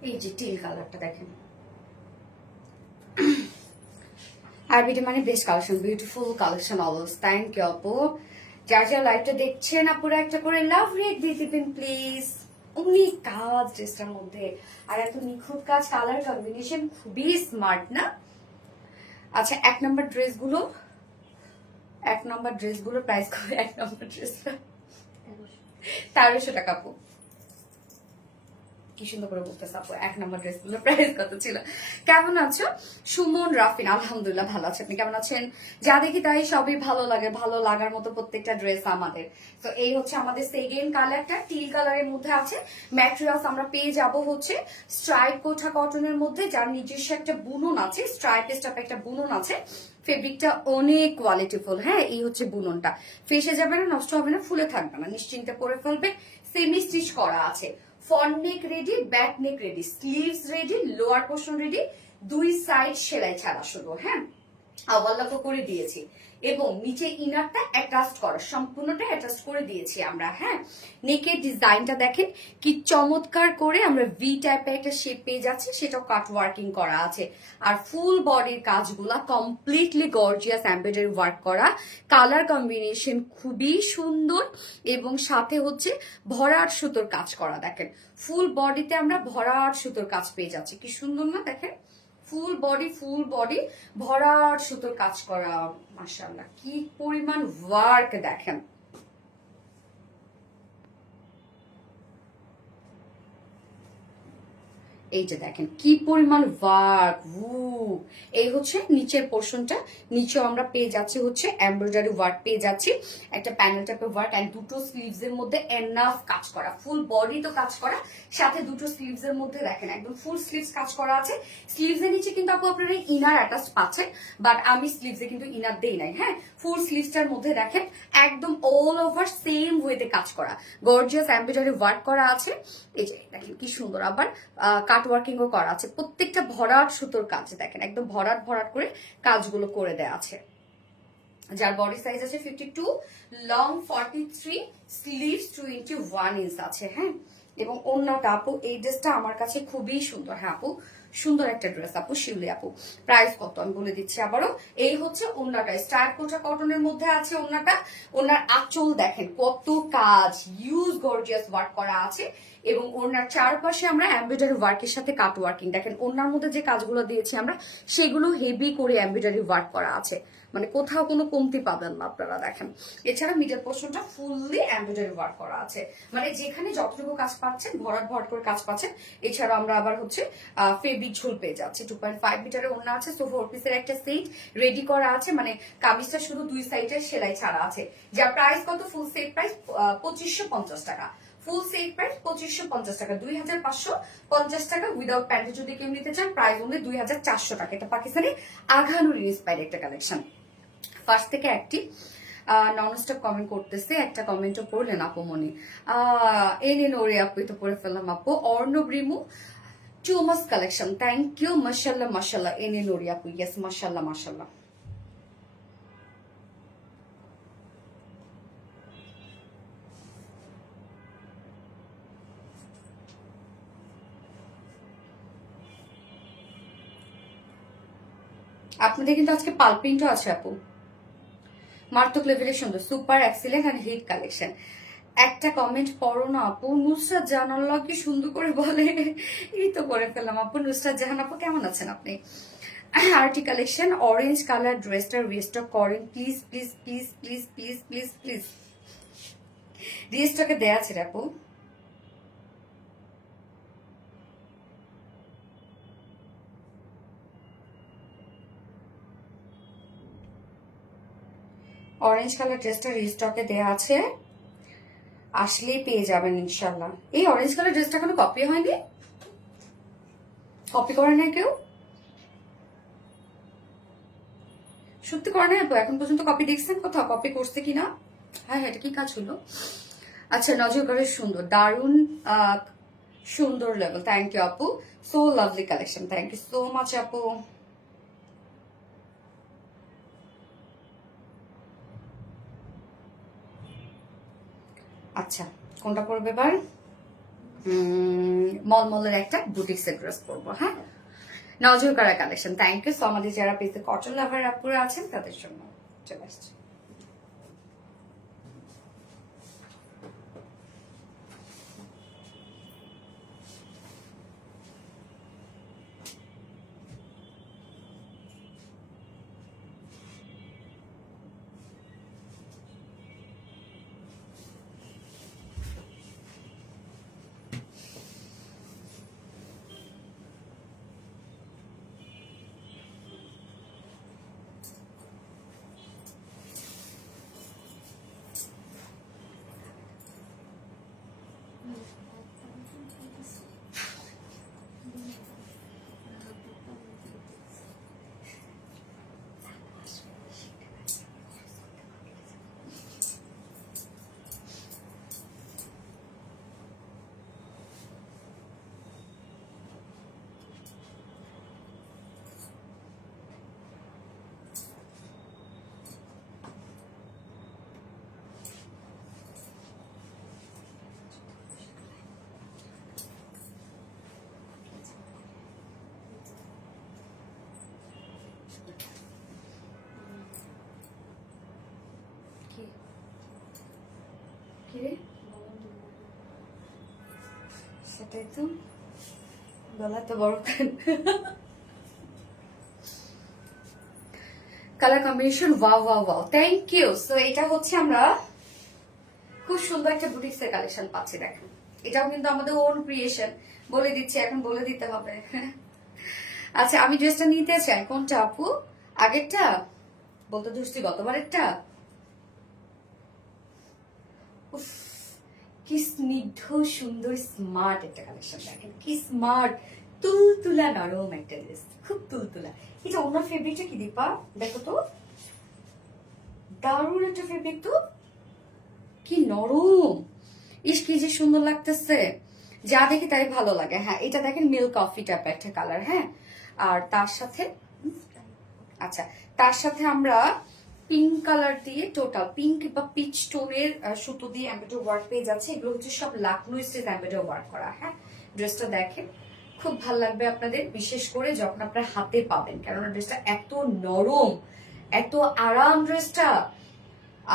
এই যে টিল কালারটা দেখেন, আরবিটি মানে best collection, beautiful collection always. Thank you আপু। যার যার লাইভটা দেখছেন আপুরা একটা করে লাভ রেট দিয়ে দিবেন প্লিজ। অনেক কাজ ড্রেসটার মধ্যে, আর এত নিখুঁত কাজ, কালার কম্বিনেশন খুবই স্মার্ট না? আচ্ছা, এক নম্বর ড্রেসগুলো প্রাইস করে, এক নম্বর ড্রেসটা 1300 টাকা আপু। কি সুন্দর করে বলতেছে আপু, এক নম্বর ড্রেসগুলোর প্রাইস কত ছিল? কেমন আছো সুমন রাফিন? আলহামদুলিল্লাহ ভালো আছে, আপনি কেমন আছেন? যা দেখি তাই সবই ভালো লাগে, ভালো লাগার মতো প্রত্যেকটা ড্রেস আমাদের। তো এই হচ্ছে আমাদের সেকেন্ড কালারটা, টিল কালারের মধ্যে আছে। ম্যাটেরিয়ালস আমরা পেয়ে যাব হচ্ছে স্ট্রাইপ কোঠা কটনের মধ্যে, যার নিজস্ব একটা বুনন আছে, স্ট্রাইপ স্টাইপ একটা বুনন আছে। ফেব্রিকটা অনেক কোয়ালিটিফুল। হ্যাঁ, এই হচ্ছে বুননটা, ফেসে যাবে না, নষ্ট হবে না, ফুলে থাকবে না, নিশ্চিন্তে পরে ফেলবে। সেমি স্টিচ করা আছে, front neck ready, back neck ready, sleeves ready, lower portion ready, দুই সাইড সেলাই ছাড়া শুধু। হ্যাঁ, ওভারলকও করে দিয়েছি, এবং নিচে ইনারটা অ্যাটাচ করা, সম্পূর্ণটা অ্যাটাচ করে দিয়েছি আমরা। হ্যাঁ, নেকের ডিজাইনটা দেখেন কি চমৎকার করে আমরা ভি টাইপের একটা শেপ পেয়ে যাচ্ছি, সেটাও কাট ওয়ার্কিং করা আছে। আর ফুল বডির কাজগুলা কমপ্লিটলি গর্জিয়াস এমব্রয়ডারি ওয়ার্ক করা, কালার কম্বিনেশন খুবই সুন্দর, এবং সাথে হচ্ছে ভরাট সুতোর কাজ করা। দেখেন ফুল বডিতে আমরা ভরাট সুতোর কাজ পেয়ে যাচ্ছি, কি সুন্দর না? দেখেন ফুল বডি ভরাট সুতোর কাজ করা, মাশাআল্লাহ কি পরিমাণ ওয়ার্ক দেখেন। এই যে দেখেন কি পরিমাণ ওয়ার্ক। এই হচ্ছে নিচের পোর্শনটা, নিচেও আমরা পেয়ে যাচ্ছি হচ্ছে এমব্রয়ডারি ওয়ার্ক পেয়ে যাচ্ছি, একটা প্যানেল টাইপের ওয়ার্ক, এন্ড দুটো স্লিভস এর মধ্যে এনাফ কাজ করা, ফুল বডি তো কাজ করা, সাথে দুটো স্লিভস এর মধ্যে দেখেন একদম ফুল স্লিভস কাজ করা আছে। স্লিভস এর নিচে কিন্তু আপু আপনারা ইনার অ্যাটাচ পাচ্ছেন, বাট আমি স্লিভস এ কিন্তু ইনার দেই নাই। হ্যাঁ, ফুল স্লিভসটার মধ্যে দেখেন একদম অল ওভার সেম ওয়েতে কাজ করা, গর্জিয়াস এমব্রয়ডারি ওয়ার্ক করা আছে। এই যে দেখেন কি সুন্দর, আবার কাট ওয়ার্কিং ও করা আছে, প্রত্যেকটা ভরাট সুতোর কাজ দেখেন, একদম ভরাট ভরাট করে কাজগুলো করে দেওয়া আছে। যার বডি সাইজ আছে 52, লং 43, স্লিভস 21 ইঞ্চ আছে। হ্যাঁ, এবং অন্যটা আপু এই ড্রেসটা আমার কাছে খুবই সুন্দর। হ্যাঁ আপু, সুন্দর একটা ড্রেস আপু, শিউলি আপু। প্রাইস কত আমি বলে দিচ্ছি আবারও। এই হচ্ছে ওন্নাটা, স্টার কোঠা কটনের মধ্যে আছে ওন্নাটা। ওনার আঁচল দেখেন কত কাজ, ইউজ গর্জিয়াস ওয়ার্ক করা আছে, এবং ওনার চারপাশে আমরা এমব্রয়ডারি ওয়ার্কের সাথে কাট ওয়ার্কিং। দেখেন ওনার মধ্যে যে কাজগুলো দিয়েছি আমরা, সেগুলো হেভি করে এমব্রয়ডারি ওয়ার্ক করা আছে, মানে কোথাও কোনো কমতি পাবেন না আপনারা। দেখেন এছাড়া মিডল পোর্শনটা ফুললি এমব্রয়ডারি ওয়ার্ক করা আছে, মানে যেখানে যতটুকু কাজ পাচ্ছেন ভরাট ভরাট করে কাজ পাচ্ছেন। এছাড়া আমরা আবার হচ্ছে ফেব্রিক ঝোল পেয়ে যাচ্ছি, 2.5 মিটারের ওড়না আছে, সো 4 পিসের একটা সেট রেডি করা আছে, মানে কামিজটা শুধু দুই সাইডে সেলাই ছাড়া আছে। যার প্রাইস কত, ফুল সেট প্রাইস 2550 টাকা, ফুল সেট প্রাইস 2550 টাকা, 2550 টাকা উইদাউট প্যান্টে যদি কেউ নিতে চান প্রাইস অনলি 2400 টাকা। এটা পাকিস্তানি আঘানুর ইন্সপায়ার্ড একটা কালেকশন। ফার্স্ট থেকে একটি নন স্টপ কমেন্ট করতেছে, একটা কমেন্টও পড়লেন আপু মনি। এই নিন ওরে আপু, তো পড়ে ফেললাম আপু। অর্ণব রিমু, টু মাস কালেকশন, থ্যাংক ইউ, মাশাল্লাহ মাশাল্লাহ। এই নিন ওরে আপু, ইয়েস মাশাল্লাহ মাশাল্লাহ। আপনাদের কিন্তু আজকে পাল প্রিন্টও আছে আপু, মারাত্মক লেভেলের সুন্দর, super excellent and hit collection. একটা কমেন্ট পড়ো না আপু, নুসরাত জাহান আল্লাহ কি সুন্দর করে বলে। এই তো করে ফেললাম আপু। নুসরাত জাহান আপু কেমন আছেন আপনি? আরটি কালেকশন অরেঞ্জ কালার ড্রেসটা রিস্টক করেন please please please please please please please. রিস্টকে দেয়া আছে রে আপু। অরেঞ্জ কালার ড্রেসটা রিস্টকে দেয়া আছে, আসলেই পেয়ে যাবেন ইনশাল্লাহ। এই অরেঞ্জ কালার ড্রেসটা এখনো কপি হয়নি, কপি করে না কেউ? সত্যি করে না আপু? এখন পর্যন্ত কপি দেখছেন কোথাও কপি করছে কিনা? হ্যাঁ হ্যাঁ, এটা কি কাজ হলো? আচ্ছা, নজর করে সুন্দর, দারুন সুন্দর লেভেল। থ্যাংক ইউ আপু, so lovely collection, thank you so much আপু। আচ্ছা, কোনটা পরবে এবার? মলমলের একটা বুটিক্সের ড্রেস পরবো। হ্যাঁ, নজর করা কালেকশন, থ্যাংক ইউ সো। আমাদের যারা পেজে কটন লাভার আপুরা আছেন তাদের জন্য চলে আসছে। সেটাই তো, গলা তো বড়। Colour combination wow wow wow, thank you. So এটা হচ্ছে আমরা খুব সুন্দর একটা বুটিক্সের কালেকশন পাচ্ছি, দেখেন। এটাও কিন্তু আমাদের ওন ক্রিয়েশন, বলে দিচ্ছি, এখন বলে দিতে হবে। আচ্ছা, আমি ড্রেসটা নিতে চাই। কোনটা আপু? আগেরটা বলতে ধরছি, গতবারেরটা? উফ, কি স্নিগ্ধ সুন্দর স্মার্ট একটা কালেকশন, দেখেন কি স্মার্ট, তুলতুলা নরম একটা ড্রেস, খুব তুলতুলা। এটা অন্য ফেব্রিকটা কি দীপা, দেখো তো, দারুণ একটা ফেব্রিক তো, কি নরম, ইস কি যে সুন্দর লাগতেছে, যা দেখি তাই ভালো লাগে। হ্যাঁ, এটা দেখেন মিল্ক কফি টাইপ একটা কালার। হ্যাঁ, আর তার সাথে, আচ্ছা, তার সাথে আমরা পিঙ্ক কালার দিয়ে, টোটাল পিঙ্ক বা পিচ টোনের সুতো দিয়ে এমব্রয়ডারি ওয়ার্ক পেয়ে যাচ্ছে। এগুলো হচ্ছে সব লাকনো স্টিচ এমব্রয়ডারি ওয়ার্ক করা। হ্যাঁ, ড্রেসটা দেখেন, খুব ভালো লাগবে আপনাদের, বিশেষ করে যখন আপনার হাতে পাবেন, কেননা ড্রেসটা এত নরম, এত আরাম ড্রেসটা।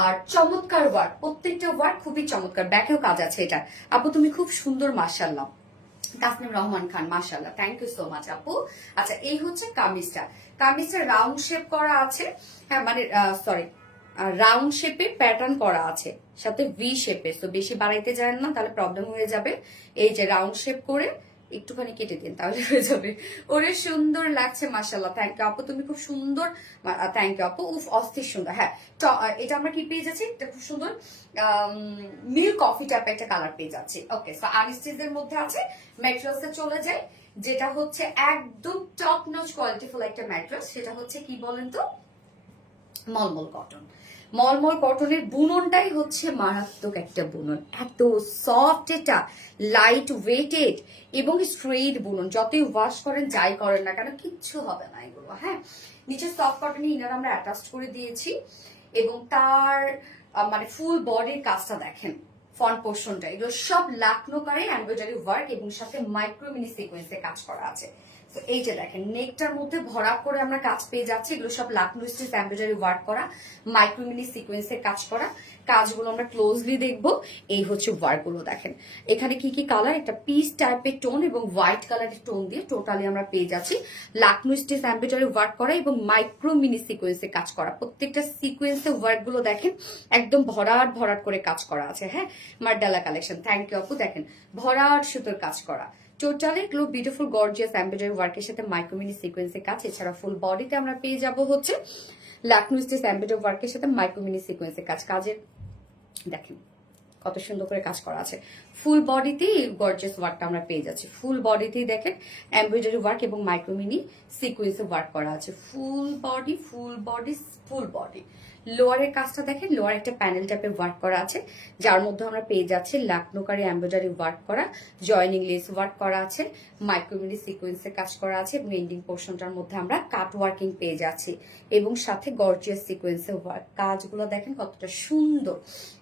আর চমৎকার ওয়ার্ক, প্রত্যেকটা ওয়ার্ক খুবই চমৎকার। ব্যাকেও কাজ আছে এটা। আপু তুমি খুব সুন্দর, মাশাআল্লাহ। তাসনিম রহমান খান, মাশাআল্লাহ, থ্যাংক ইউ সো মাচ আপু। আচ্ছা, এই হচ্ছে কামিজটা। কামিজটা রাউন্ড শেপ করা আছে। হ্যাঁ, মানে সরি, রাউন্ড শেপে প্যাটার্ন করা আছে, সাথে ভি শেপে। তো বেশি বাড়াইতে যায় না, তাহলে প্রবলেম হয়ে যাবে। এই যে রাউন্ড শেপ করে একটুখানি কেটে দিন, তাহলে হয়ে যাবে। ওরে সুন্দর লাগছে, মাশাআল্লাহ, থ্যাংক ইউ আপু, তুমি খুব সুন্দর। থ্যাংক ইউ আপু, উফ অস্থির সুন্দর। হ্যাঁ, এটা আমরা কি পেয়ে যাচ্ছি, এটা খুব সুন্দর মিল্ক কফি টাইপ একটা কালার পেয়ে যাচ্ছি। ওকে, সো আনস্টিচের মধ্যে আছে। ম্যাটেরিয়ালসে চলে যায়, যেটা হচ্ছে একদম টপ নচ কোয়ালিটিফুল একটা ম্যাটেরিয়াল। সেটা হচ্ছে কি বলেন তো, মলমল কটন। মলমল কটনের বুননটাই হচ্ছে মারাত্মক একটা বুনন, এত সফট, এটা লাইট ওয়েটেড এবং স্ট্রেট বুনন। যতই ওয়াশ করেন, যাই করেন না কেন, কিচ্ছু হবে না এগুলো। হ্যাঁ, নিচে সফট কটনের ইনার আমরা অ্যাটাচ করে দিয়েছি, এবং তার মানে ফুল বডির কাজটা দেখেন, ফ্রন্ট পোর্শনটা, এগুলো সব লাকনো করে এমব্রয়ডারি ওয়ার্ক এবং সাথে মাইক্রো মিনি সিকোয়েন্সে কাজ করা আছে। তো তো এই যে দেখেন নেকটার মধ্যে ভরা করে আমরা কাজ পেয়ে যাচ্ছি। এগুলো সব লাকনো স্টিচ এমব্রয়ডারি ওয়ার্ক করা, মাইক্রো মিনি সিকোয়েন্সের কাজ করা। কাজগুলো আমরা ক্লোজলি দেখবো। এই হচ্ছে ওয়ার্কগুলো দেখেন, এখানে কি কি কালার, একটা পিচ টাইপের টোন এবং হোয়াইট কালারের টোন দিয়ে টোটালি আমরা পেয়ে যাচ্ছি লাকনো স্টিচ এমব্রয়ডারি ওয়ার্ক করা এবং মাইক্রো মিনি সিকোয়েন্সে কাজ করা। প্রত্যেকটা সিকোয়েন্সে ওয়ার্কগুলো দেখেন একদম ভরাট ভরাট করে কাজ করা আছে। হ্যাঁ, মার্ডালা কালেকশন, থ্যাংক ইউ আপু। দেখেন ভরাট সুতোর কাজ করা, টোটালি এগুলো বিউটিফুল গর্জিয়াস এমব্রয়ডারি ওয়ার্কের সাথে মাইক্রো মিনি সিকোয়েন্সের কাজ। এছাড়া ফুল বডিতে আমরা পেয়ে যাব হচ্ছে লাকনো স্টিচ এমব্রয়ডারি ওয়ার্কের সাথে মাইক্রো মিনি সিকোয়েন্সের কাজ। কাজের দেখেন কত সুন্দর করে কাজ করা আছে। ফুল বডিতেই গর্জিয়াস ওয়ার্কটা আমরা পেয়ে যাচ্ছি। ফুল বডিতেই দেখেন এমব্রয়ডারি ওয়ার্ক এবং মাইক্রো মিনি সিকোয়েন্সে ওয়ার্ক করা আছে। Full body full body full body. লোয়ারের কাজটা দেখেন, লোয়ার একটা প্যানেল টাইপের ওয়ার্ক করা আছে, যার মধ্যে আমরা পেয়ে যাচ্ছি লাকনোকারি এমব্রয়ডারি ওয়ার্ক করা, জয়নিং লেস ওয়ার্ক করা আছে, মাইক্রোমিনি সিকোয়েন্সের কাজ করা আছে এবং এন্ডিং পোর্শনটার মধ্যে আমরা কাট ওয়ার্কিং পেয়ে যাচ্ছি এবং সাথে গর্জিয়াস সিকোয়েন্সের ওয়ার্ক। কাজগুলো দেখেন কতটা সুন্দর।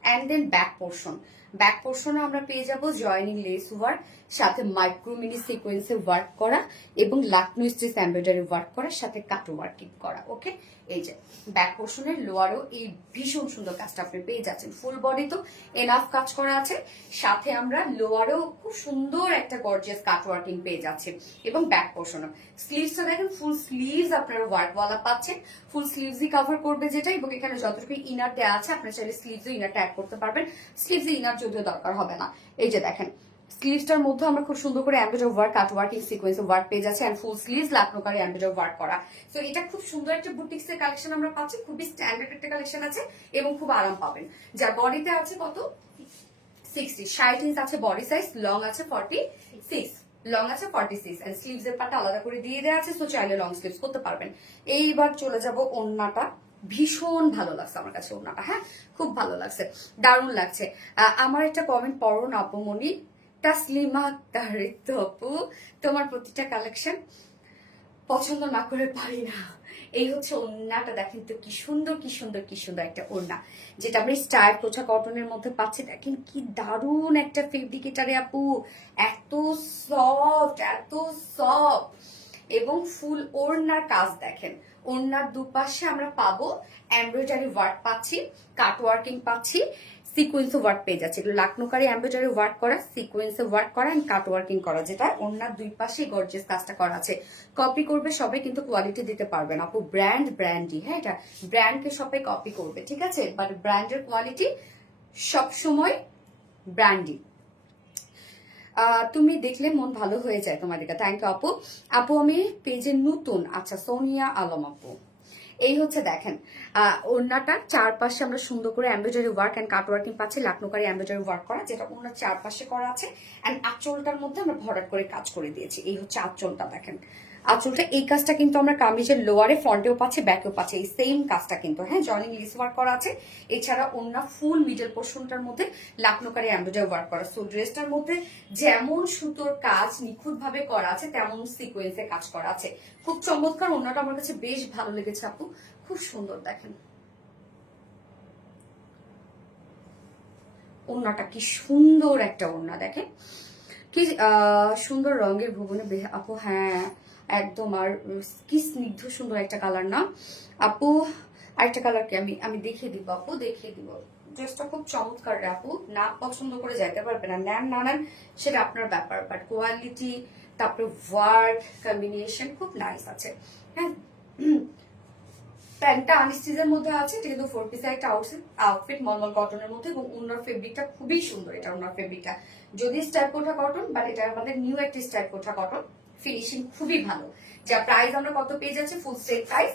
And then back portion, back পোর্শনে আমরা পেয়ে যাব জয়নিং লেস ওয়ার্ক, সাথে মাইক্রোমিনি সিকোয়েন্সে ওয়ার্ক করা এবং লাকনো স্টিচ এমব্রয়ডারি ওয়ার্ক করা, সাথে কাট ওয়ার্কিং করা। ওকে, এই যে ব্যাক পোর্শনের লোয়ারও এই ভীষণ সুন্দর কাজটা আপনি পেয়ে যাচ্ছেন। ফুল বডি তো এনাফ কাজ করা আছে, সাথে আমরা লোয়ারেও খুব সুন্দর একটা গর্জিয়াস কাট ওয়ার্কিং পেয়ে যাচ্ছি এবং ব্যাক পোর্শনও। স্লিভসটা দেখেন ফুল স্লিভস আপনারা ওয়ার্কওয়ালা পাচ্ছেন, ফুল স্লিভসই কভার করবে যেটা, এবং এখানে যতটুকু ইনার দেওয়া আছে আপনারা চাইলে স্লিভসও ইনার ট্যাগ করতে পারবেন। স্লিভসে ইনার যদিও দরকার হবে না। এই যে দেখেন স্লিভসটার মধ্যে আমরা খুব সুন্দর করে embroidery work, cut working sequence work পেয়ে যাচ্ছে এন্ড ফুল স্লিভস লাকনোকারি এমব্রয়ডারি ওয়ার্ক করা। সো এটা খুব সুন্দর একটা বুটিক্স এর কালেকশন আমরা পাচ্ছি, খুবই স্ট্যান্ডার্ড একটা কালেকশন আছে এবং খুব আরাম পাবেন। যার বডিতে আছে কত 60 ইঞ্চ আছে বডি সাইজ, লং আছে 46, লং আছে 46 এন্ড স্লিভস এর পাটা আলাদা করে দিয়ে দেওয়া আছে, সো চাইলে লং স্লিভস করতে পারবেন। এইবার চলে যাব ওড়নাটা। ভীষণ ভালো লাগছে আমার কাছে ওড়নাটা, হ্যাঁ খুব ভালো লাগছে, দারুণ লাগছে। আমার একটা কমেন্ট পড়ো না আপুমনি, তাসলিমা আক্তার, তো আপু তোমার প্রতিটা কালেকশন পছন্দ না করে পারি না। এই হচ্ছে ওড়নাটা, দেখেন তো কি সুন্দর কি সুন্দর কি সুন্দর একটা ওড়না, যেটা আমরা স্টাইল কোঠা কটনের মধ্যে পাচ্ছি। দেখেন কি দারুণ একটা ফেব্রিক এটারে আপু, এত সফট এত সফট। এবং ফুল ওড়নার কাজ দেখেন, ওড়নার দুপাশে আমরা পাবো এমব্রয়ডারি ওয়ার্ক পাচ্ছি, কাট ওয়ার্কিং পাচ্ছি, সিকোয়েন্স ওয়ার্ক পেয়ে যাচ্ছে। এগুলো লাকনোকারি এমব্রয়ডারি ওয়ার্ক করা, সিকোয়েন্স ওয়ার্ক করা এন্ড কাট ওয়ার্কিং করা, যেটা ওড়নার দুই পাশে গর্জিয়াস কাজটা করা আছে। কপি করবে সবাই কিন্তু কোয়ালিটি দিতে পারবে না আপু, ব্র্যান্ডই, হ্যাঁ এটা ব্র্যান্ডকে সবাই কপি করবে, ঠিক আছে, বাট ব্র্যান্ডের কোয়ালিটি সবসময় ব্র্যান্ডই। তুমি দেখলে মন ভালো হয়ে যায় তোমার দিকে, থ্যাংক ইউ আপু। আপু আমি পেজে নতুন, আচ্ছা সোনিয়া আলম আপু। এই হচ্ছে দেখেন ওড়নাটার চারপাশে আমরা সুন্দর করে embroidery work and cut working পাচ্ছি, লাকনোকারি এমব্রয়ডারি ওয়ার্ক করা, যেটা ওড়নার চারপাশে করা আছে এন্ড আঁচলটার মধ্যে আমরা ভরাট করে কাজ করে দিয়েছি। এই হচ্ছে আঁচলটা, দেখেন আঁচলটা, এই কাজটা কিন্তু আমরা কামিজের লোয়ারে ফ্রন্টেও পাচ্ছি ব্যাকেও পাচ্ছি, এই সেম কাজটা কিন্তু, হ্যাঁ জয়নিং লেস ওয়ার্ক করা আছে। এছাড়া ওড়না ফুল মিডল পোর্শনটার মধ্যে লাকনোকারি এমব্রয়ডারি ওয়ার্ক করা। সো ড্রেসটার মধ্যে যেমন সুতোর কাজ নিখুঁত ভাবে করা আছে, তেমন সিকোয়েন্সে কাজ করা আছে। খুব চমৎকার ওড়নাটা, আমার কাছে বেশ ভালো লেগেছে আপু, খুব সুন্দর। দেখেন ওড়নাটা কি সুন্দর একটা ওড়না, দেখেন কি সুন্দর রঙের ভুবনে আপু, হ্যাঁ একদম। আর কি স্নিগ্ধ সুন্দর একটা কালার না আপু, আরেকটা কালার কি আমি দেখিয়ে দিব আপু, দেখিয়ে দিব। ড্রেসটা খুব চমৎকার রে আপু, না পছন্দ করে যাইতে পারবে না, নেন না নেন সেটা আপনার ব্যাপার, বাট কোয়ালিটি তারপরে ওয়ার্ক কম্বিনেশন খুব নাইস আছে। হ্যাঁ প্যান্টটা আনস্টিচের মধ্যে আছে, এটা কিন্তু 4 পিসের একটা আউটফিট মলমল কটনের মধ্যে, এবং ওনার ফেব্রিকটা খুবই সুন্দর। এটা ওনার ফেব্রিকটা যদি স্টাইল কোঠা কটন, বাট এটা আমাদের নিউ একটা স্টাইল কোঠা কটন, ফিনিশিং খুবই ভালো। যা প্রাইস আমরা কত পেয়ে যাচ্ছি, ফুল সেট প্রাইস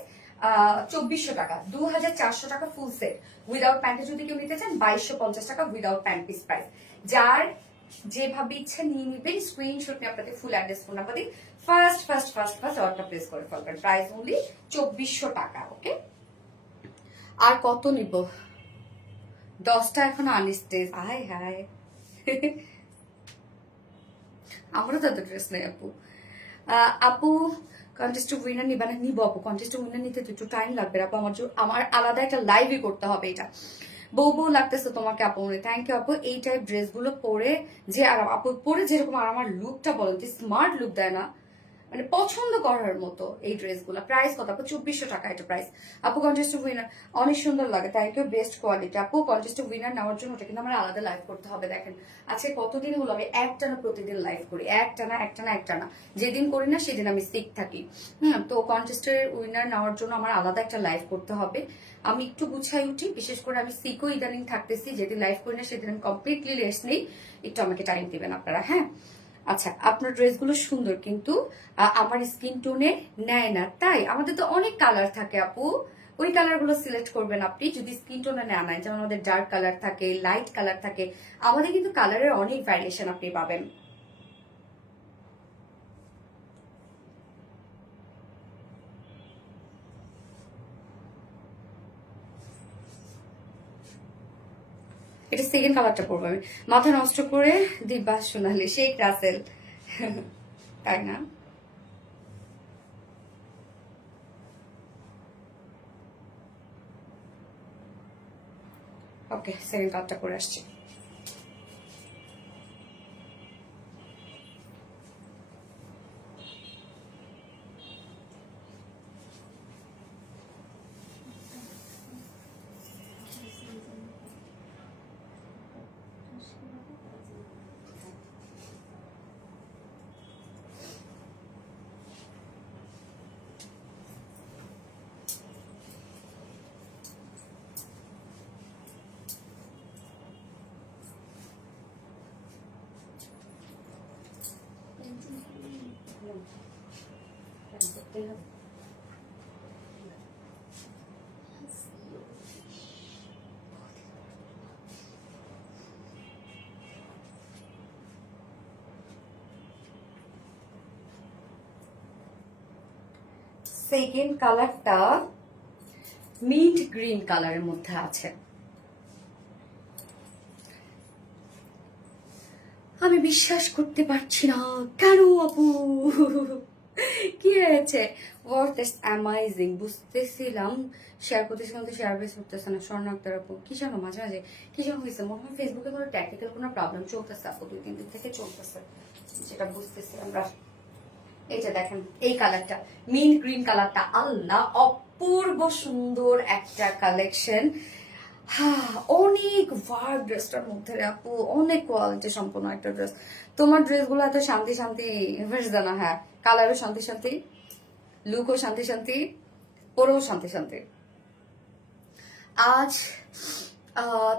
2400 টাকা, 2400 টাকা ফুল সেট। উইদাউট প্যান্টে যদি কেউ নিতে চান 2250 টাকা উইদাউট প্যান্ট পিস প্রাইস। যার যেভাবে ইচ্ছা নিয়ে নিবেন, স্ক্রিনশট নিয়ে আপনাদের ফুল অ্যাড্রেস ফোন নাম্বার দিন, ফার্স্ট অর্ডার প্লেস করে ফেলবেন। প্রাইস অনলি 2400 টাকা। ওকে, আর কত নিব, 10টা এখনো আনস্টেজ, হাই হাই আমারও তো ড্রেস নেই আপু। আপু কন্টেস্ট উইনার নিবা না? নিব আপু, কন্টেস্ট উইনার নিতে একটু টাইম লাগবে আপু, আমার আলাদা একটা লাইভই করতে হবে। এটা বউ লাগতেছে তোমাকে আপু, থ্যাংক ইউ আপু। এই টাইপ ড্রেস গুলো পরে যে আর আপু পরে যেরকম, আর আমার লুকটা বলেন যে স্মার্ট লুক দেয় না, মানে পছন্দ করার মতো এই ড্রেসগুলো। প্রাইস কত আপু? 2400 টাকা এটা প্রাইস। আপু কন্টেস্ট উইনার অনেক সুন্দর লাগে, থ্যাংক ইউ, বেস্ট কোয়ালিটি। আপু কন্টেস্ট উইনার নেওয়ার জন্য ওটা কিন্তু আমার আলাদা লাইভ করতে হবে। দেখেন আজকে কতদিন হলো আমি একটানা প্রতিদিন লাইভ করি, একটানা যেদিন করি না সেদিন আমি সিক থাকি। তো কন্টেস্টের উইনার নেওয়ার জন্য আমার আলাদা একটা লাইভ করতে হবে। আমি একটু গুছাই উঠি, বিশেষ করে আমি সিকও ইদানিং থাকতেছি, যেদিন লাইভ করি না সেদিন আমি কমপ্লিটলি রেস্ট নেই। একটু আমাকে টাইম দিবেন আপনারা, হ্যাঁ। আচ্ছা, আপনার ড্রেসগুলো সুন্দর কিন্তু আমার স্কিন টোনে নেয় না, তাই আমাদের তো অনেক কালার থাকে আপু, ওই কালারগুলো সিলেক্ট করবেন আপনি যদি স্কিন টোনে নেওয়া নেয়। যেমন আমাদের ডার্ক কালার থাকে, লাইট কালার থাকে, আমাদের কিন্তু কালারের অনেক ভ্যারিয়েশন আপনি পাবেন। এটা সেকেন্ড কালারটা পরবো আমি। মাথা নষ্ট করে দিব্যা সোনালি, শেখ রাসেল তাই না? ওকে, সেকেন্ড কালারটা করে আসছি। সেকেন্ড কালারটা মিন্ট গ্রিন কালারের মধ্যে আছে। আমি বিশ্বাস করতে পারছি না, কেন আপু কি হয়েছে? ওয়াট ইজ অ্যামাইজিং, বুঝতেছিলাম শেয়ার করতেছিলাম তো শেয়ার বেস করতেছে না। স্বর্ণ আক্তার আপু কি জানো, মাঝে মাঝে কি যেন হয়েছে, মনে হয় ফেসবুকে কোনো টেকনিক্যাল কোনো প্রবলেম চলতেছে আপু, 2-3 দিন থেকে চলতেছে, যেটা বুঝতেছি আমরা। এই যে দেখেন এই কালারটা, মিন্ট গ্রিন কালারটা, আল্লাহ অপূর্ব সুন্দর একটা কালেকশন। হ্যাঁ, অনেক ওয়ার্ক ড্রেসটার মধ্যে রে আপু, অনেক কোয়ালিটি সম্পন্ন একটা ড্রেস। তোমার ড্রেসগুলো এত শান্তি শান্তি বেশ জানা, হ্যাঁ কালারও শান্তি শান্তি, লুকও শান্তি শান্তি, পরেও শান্তি শান্তি। আজ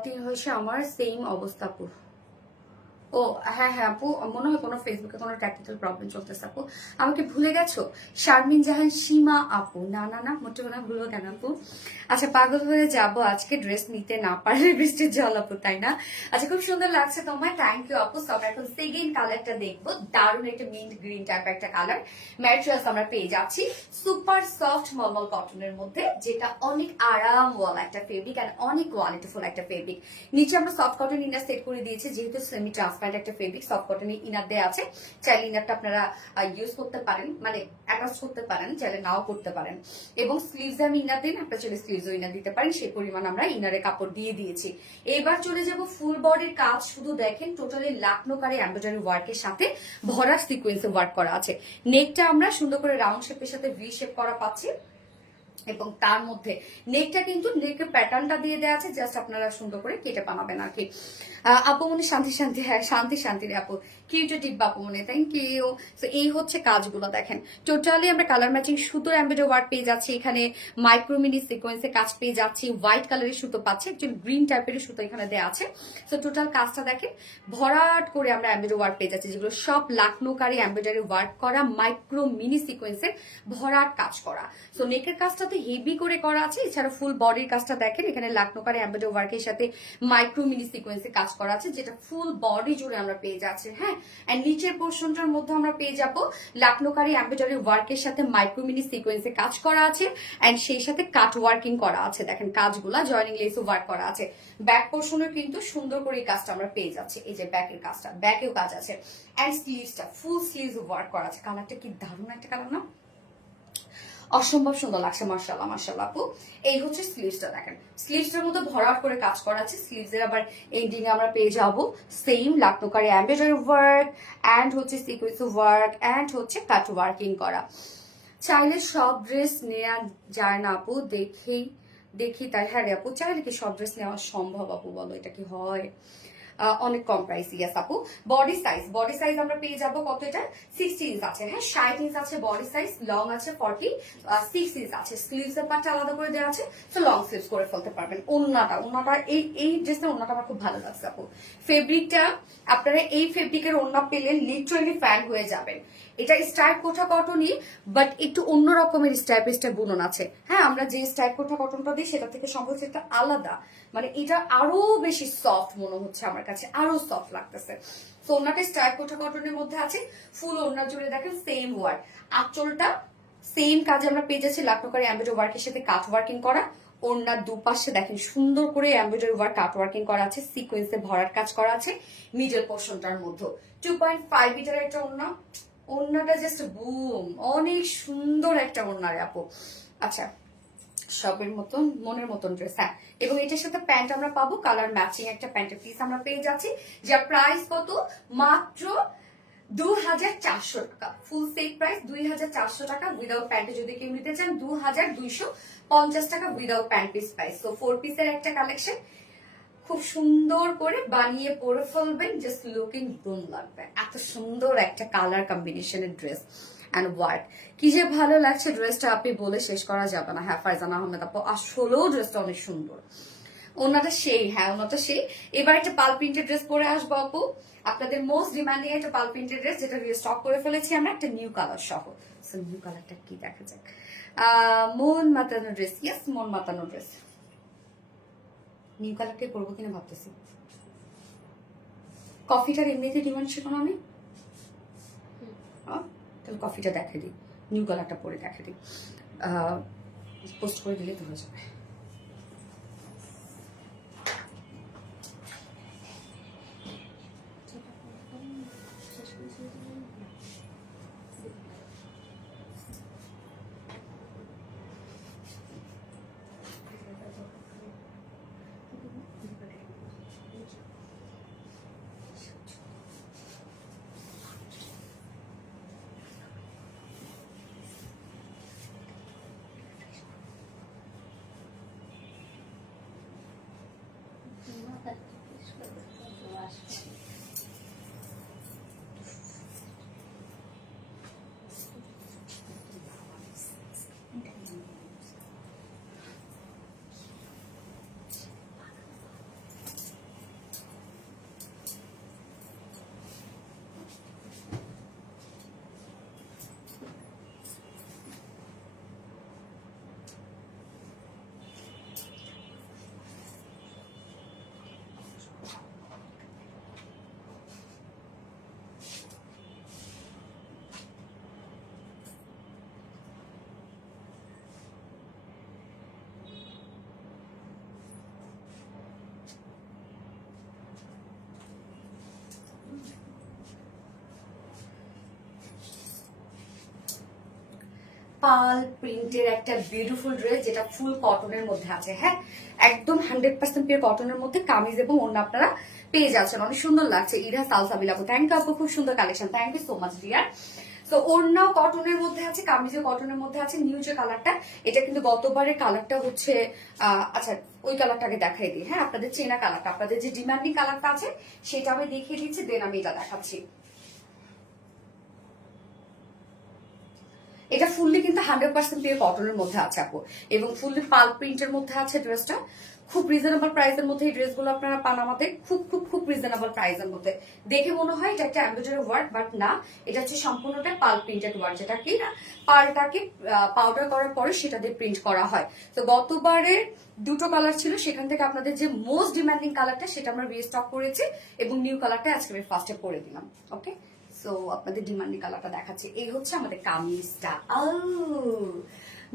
3 হয়েছে আমার, সেম অবস্থা আপু। ও হ্যাঁ হ্যাঁ আপু, মনে হয় কোনো ফেসবুকে কোনো টেকনিক্যাল প্রবলেম চলতেছে আপু। আমাকে ভুলে গেছো? শারমিন জাহান সীমা আপু, না না না মোটেও না, ভুলবো কেন আপু। আচ্ছা, পাগল হয়ে যাব আজকে ড্রেস নিতে না পারলে, বৃষ্টির জল আপু, তাই না? আচ্ছা, খুব সুন্দর লাগছে তোমায়, থ্যাংক ইউ আপু। আমরা এখন সেকেন্ড কালারটা দেখবো, দারুণ একটা মিন্ট গ্রিন টাইপের একটা কালার। ম্যাটেরিয়ালস আমরা পেয়ে যাচ্ছি সুপার সফট মলমল কটনের মধ্যে, যেটা অনেক আরামওয়ালা একটা ফেব্রিক আর অনেক কোয়ালিটিফুল একটা ফেব্রিক। নিচে আমরা সফট কটন ইনার সেট করে দিয়েছি, যেহেতু সেমি ট্রান্সপারেন্ট একটা ফেব্রিক, সফট কটনের ইনার দেওয়া আছে। চাইলে ইনারটা আপনারা ইউজ করতে পারেন, মানে অ্যাটাচ করতে পারেন, চাইলে নাও করতে পারেন। এবং স্লিভস আমি ইনার দিন, আপনারা চাইলে স্লিভসও ইনার দিতে পারেন, সেই পরিমাণ আমরা ইনারের কাপড় দিয়ে দিয়েছি। এবার চলে যাব ফুল বডির কাজ, শুধু দেখেন টোটালি লাকনোকারি এমব্রয়ডারি ওয়ার্কের সাথে ভরা সিকোয়েন্সে ওয়ার্ক করা আছে। নেকটা আমরা সুন্দর করে রাউন্ড শেপের সাথে ভি শেপ করা পাচ্ছি, এবং তার মধ্যে নেকটা কিন্তু নেকের প্যাটার্নটা দিয়ে দেওয়া আছে, জাস্ট আপনারা সুন্দর করে কেটে বানাবেন আর কি। আপু মনে শান্তি শান্তি, হ্যাঁ শান্তি শান্তি রে আপু, কিউট ডিব্বা আপু মনে, থ্যাংক ইউ। তো এই হচ্ছে কাজগুলো, দেখেন টোটালি আমরা কালার ম্যাচিং সুতোর এমব্রয়ডারি ওয়ার্ক পেয়ে যাচ্ছি, এখানে মাইক্রোমিনি সিকোয়েন্সে কাজ পেয়ে যাচ্ছি, হোয়াইট কালারের সুতো পাচ্ছি, একচুয়ালি গ্রিন টাইপের সুতো এখানে দেওয়া আছে। তো টোটাল কাজটা দেখেন ভরাট করে আমরা এমব্রয়ডারি ওয়ার্ক পেয়ে যাচ্ছি, যেগুলো সব লাকনোকারি এমব্রয়ডারি ওয়ার্ক করা, মাইক্রো মিনি সিকোয়েন্সের ভরাট কাজ করা। সো নেকের কাজটা তো হেভি করে করা আছে, এছাড়া ফুল বডির কাজটা দেখেন, এখানে লাকনোকারি এমব্রয়ডারি ওয়ার্কের সাথে মাইক্রো মিনি সিকোয়েন্সে কাজ করা আছে, যেটা ফুল বডি জুড়ে আমরা পেয়ে যাচ্ছি। হ্যাঁ, এন্ড নিচের পোর্শনটার মধ্যে আমরা পেয়ে যাব লাকনোকারি এমব্রয়ডারি ওয়ার্কের সাথে মাইক্রো মিনি সিকোয়েন্সে কাজ করা আছে, এন্ড সেই সাথে কাট ওয়ার্কিং করা আছে। দেখেন কাজগুলা জয়েনিং লেস ওয়ার্ক করা আছে। ব্যাক পোর্শনে কিন্তু সুন্দর করে এই কাজটা আমরা পেয়ে যাচ্ছি, এই যে ব্যাকের কাজটা, ব্যাকেও কাজ আছে, এন্ড স্লিভসটা ফুল স্লিভস ওয়ার্ক করা আছে। কালারটা কি দারুণ একটা কালার না? অসম্ভব সুন্দর লাগছে, মাশাআল্লাহ মাশাআল্লাহ আপু। এই হচ্ছে স্লিভসটা, দেখেন স্লিভসটার মধ্যে ভরাট করে কাজ করা আছে। স্লিভসের আবার এন্ডিং আমরা পেয়ে যাব সেম লাকনোকারি এমব্রয়ডারি ওয়ার্ক এন্ড হচ্ছে সিকোয়েন্স ওয়ার্ক এন্ড হচ্ছে কাট ওয়ার্কিং করা। চাইলে সব ড্রেস নেওয়া যায় না আপু, দেখি তাই। হ্যাঁ রে আপু, চাইলে কি সব ড্রেস নেওয়া সম্ভব আপু, বলো এটা কি হয়? অনেক কম প্রাইস। ইয়াস আপু। বডি সাইজ আমরা পেয়ে যাবো কত, এটা 60 ইঞ্চ আছে, হ্যাঁ 60 ইঞ্চ আছে বডি সাইজ, লং আছে 46 ইঞ্চ আছে। স্লিভস এর পার্টটা আলাদা করে দেওয়া আছে, তো লং স্লিভস করে ফেলতে পারবেন। ওন্নাটা এই ড্রেসের ওন্নাটা আমার খুব ভালো লাগছে আপু। ফেব্রিকটা আপনারা এই ফেব্রিকের ওন্না পেলে লিটারালি ফ্যান হয়ে যাবেন। এটা স্টাইপ কোঠা কটনই, বাট একটু অন্য রকমের স্টাইপ বুনন আছে। হ্যাঁ, আমরা যে স্টাইপ কোঠা কটনটা দিই সেটা থেকে সম্ভবত একটা আলাদা, মানে এটা আরো বেশি সফট মনে হচ্ছে আমার কাছে, আরো সফট লাগতেছে। তো ওনাটা স্টাইপ কোঠা কটনের মধ্যে আছে, ফুল ওনার জুড়ে দেখেন সেম ওয়ার্ক। আঁচলটা সেম কাজে আমরা পেয়ে যাচ্ছি লাকনোকারি এমব্রয়ডারি ওয়ার্কের সাথে কাট ওয়ার্কিং করা। ওনার দুপাশে দেখেন সুন্দর করে এমব্রয়ডারি ওয়ার্ক কাট ওয়ার্কিং করা আছে, সিকোয়েন্সে ভরার কাজ করা আছে মিডল পোর্শনটার মধ্যে। 2.5 মিটার একটা ওড়না, ওড়নাটা জাস্ট বুম, অনেক সুন্দর একটা ওড়না রে আপু। আচ্ছা, সবের মতন মনের মতন ড্রেস। হ্যাঁ, এবং এটার সাথে প্যান্ট আমরা পাবো কালার ম্যাচিং একটা প্যান্টের পিস আমরা পেয়ে যাচ্ছি, যার প্রাইস কত, মাত্র 2400 টাকা। ফুল সেট প্রাইস 2400 টাকা। উইদাউট প্যান্টে যদি কেউ নিতে চান 2250 টাকা উইদাউট প্যান্ট পিস প্রাইস। তো 4 পিসের একটা কালেকশন, খুব সুন্দর করে বানিয়ে পরে ফেলবেন, জাস্ট লুকিং বুম লাগবে। এত সুন্দর একটা কালার কম্বিনেশনের ড্রেস অ্যান্ড ওয়ার্ক, কি যে ভালো লাগছে ড্রেসটা, আপনি বলে শেষ করা যাবে না। হ্যাঁ ফারজানা আহমেদ আপু, আসলেও ড্রেসটা অনেক সুন্দর। ওনাটা সেই, হ্যাঁ ওনাটা সেই। এবার একটা পাল প্রিন্টেড ড্রেস পরে আসবো আপু, আপনাদের মোস্ট ডিমান্ডিং একটা পাল প্রিন্টেড ড্রেস, যেটা স্টক করে ফেলেছি আমরা একটা নিউ কালার সহ। সো নিউ কালারটা কি দেখা যাক। মন মাতানো ড্রেস, ইয়েস মন মাতানো ড্রেস। নিউ কালারকে করবো কিনা ভাবতেছি। কফিটার এমনিতে ডিমান্ড ছিল না, আমি তাহলে কফিটা দেখে দিই, নিউ কালারটা পরে দেখে দিই, পোস্ট করে দিলে তো হয়ে যাবে। পাল প্রিন্টের একটা বিউটিফুল ড্রেস, যেটা ফুল কটনের মধ্যে আছে। হ্যাঁ, একদম 100% পিওর কটনের মধ্যে কামিজ এবং ওড়না আপনারা পেয়ে যাচ্ছেন। অনেক সুন্দর লাগছে। ইরা সালসাবিলা আপু, থ্যাংক ইউ আপু, খুব সুন্দর collection, thank you so much dear. তো ওড়নাও কটনের মধ্যে আছে, কামিজও কটনের মধ্যে আছে। নিউ যে কালারটা, এটা কিন্তু গতবারের কালারটা হচ্ছে আচ্ছা ওই কালারটাকে দেখাই দিই। হ্যাঁ, আপনাদের চেনা কালারটা, আপনাদের যে ডিমান্ডিং কালারটা আছে সেটা আমি দেখিয়ে দিচ্ছি, দেন আমি এটা দেখাচ্ছি। এটা ফুললি কিন্তু 100% পিওর কটনের মধ্যে আছে আপু, এবং ফুললি পাল প্রিন্টের মধ্যে আছে ড্রেসটা। খুব রিজনেবল প্রাইসের মধ্যে এই ড্রেসগুলো আপনারা পান আমাদের, খুব খুব খুব রিজনেবল প্রাইসের মধ্যে। দেখে মনে হয় এটা একটা এমব্রয়ডারি ওয়ার্ক, বাট না, এটা হচ্ছে সম্পূর্ণটা পাল প্রিন্টেড ওয়ার্ক, যেটা কি না পালটাকে পাউডার করার পরে সেটা দিয়ে প্রিন্ট করা হয়। তো গতবারের দুটো কালার ছিল, সেখান থেকে আপনাদের যে মোস্ট ডিমান্ডিং কালারটা সেটা আমরা রিস্টক করেছি, এবং নিউ কালারটা আজকে আমি ফার্স্টে করে দিলাম। ওকে, সো আপনাদের ডিমান্ডিং কালারটা দেখাচ্ছে। এই হচ্ছে আমাদের কামিজটা।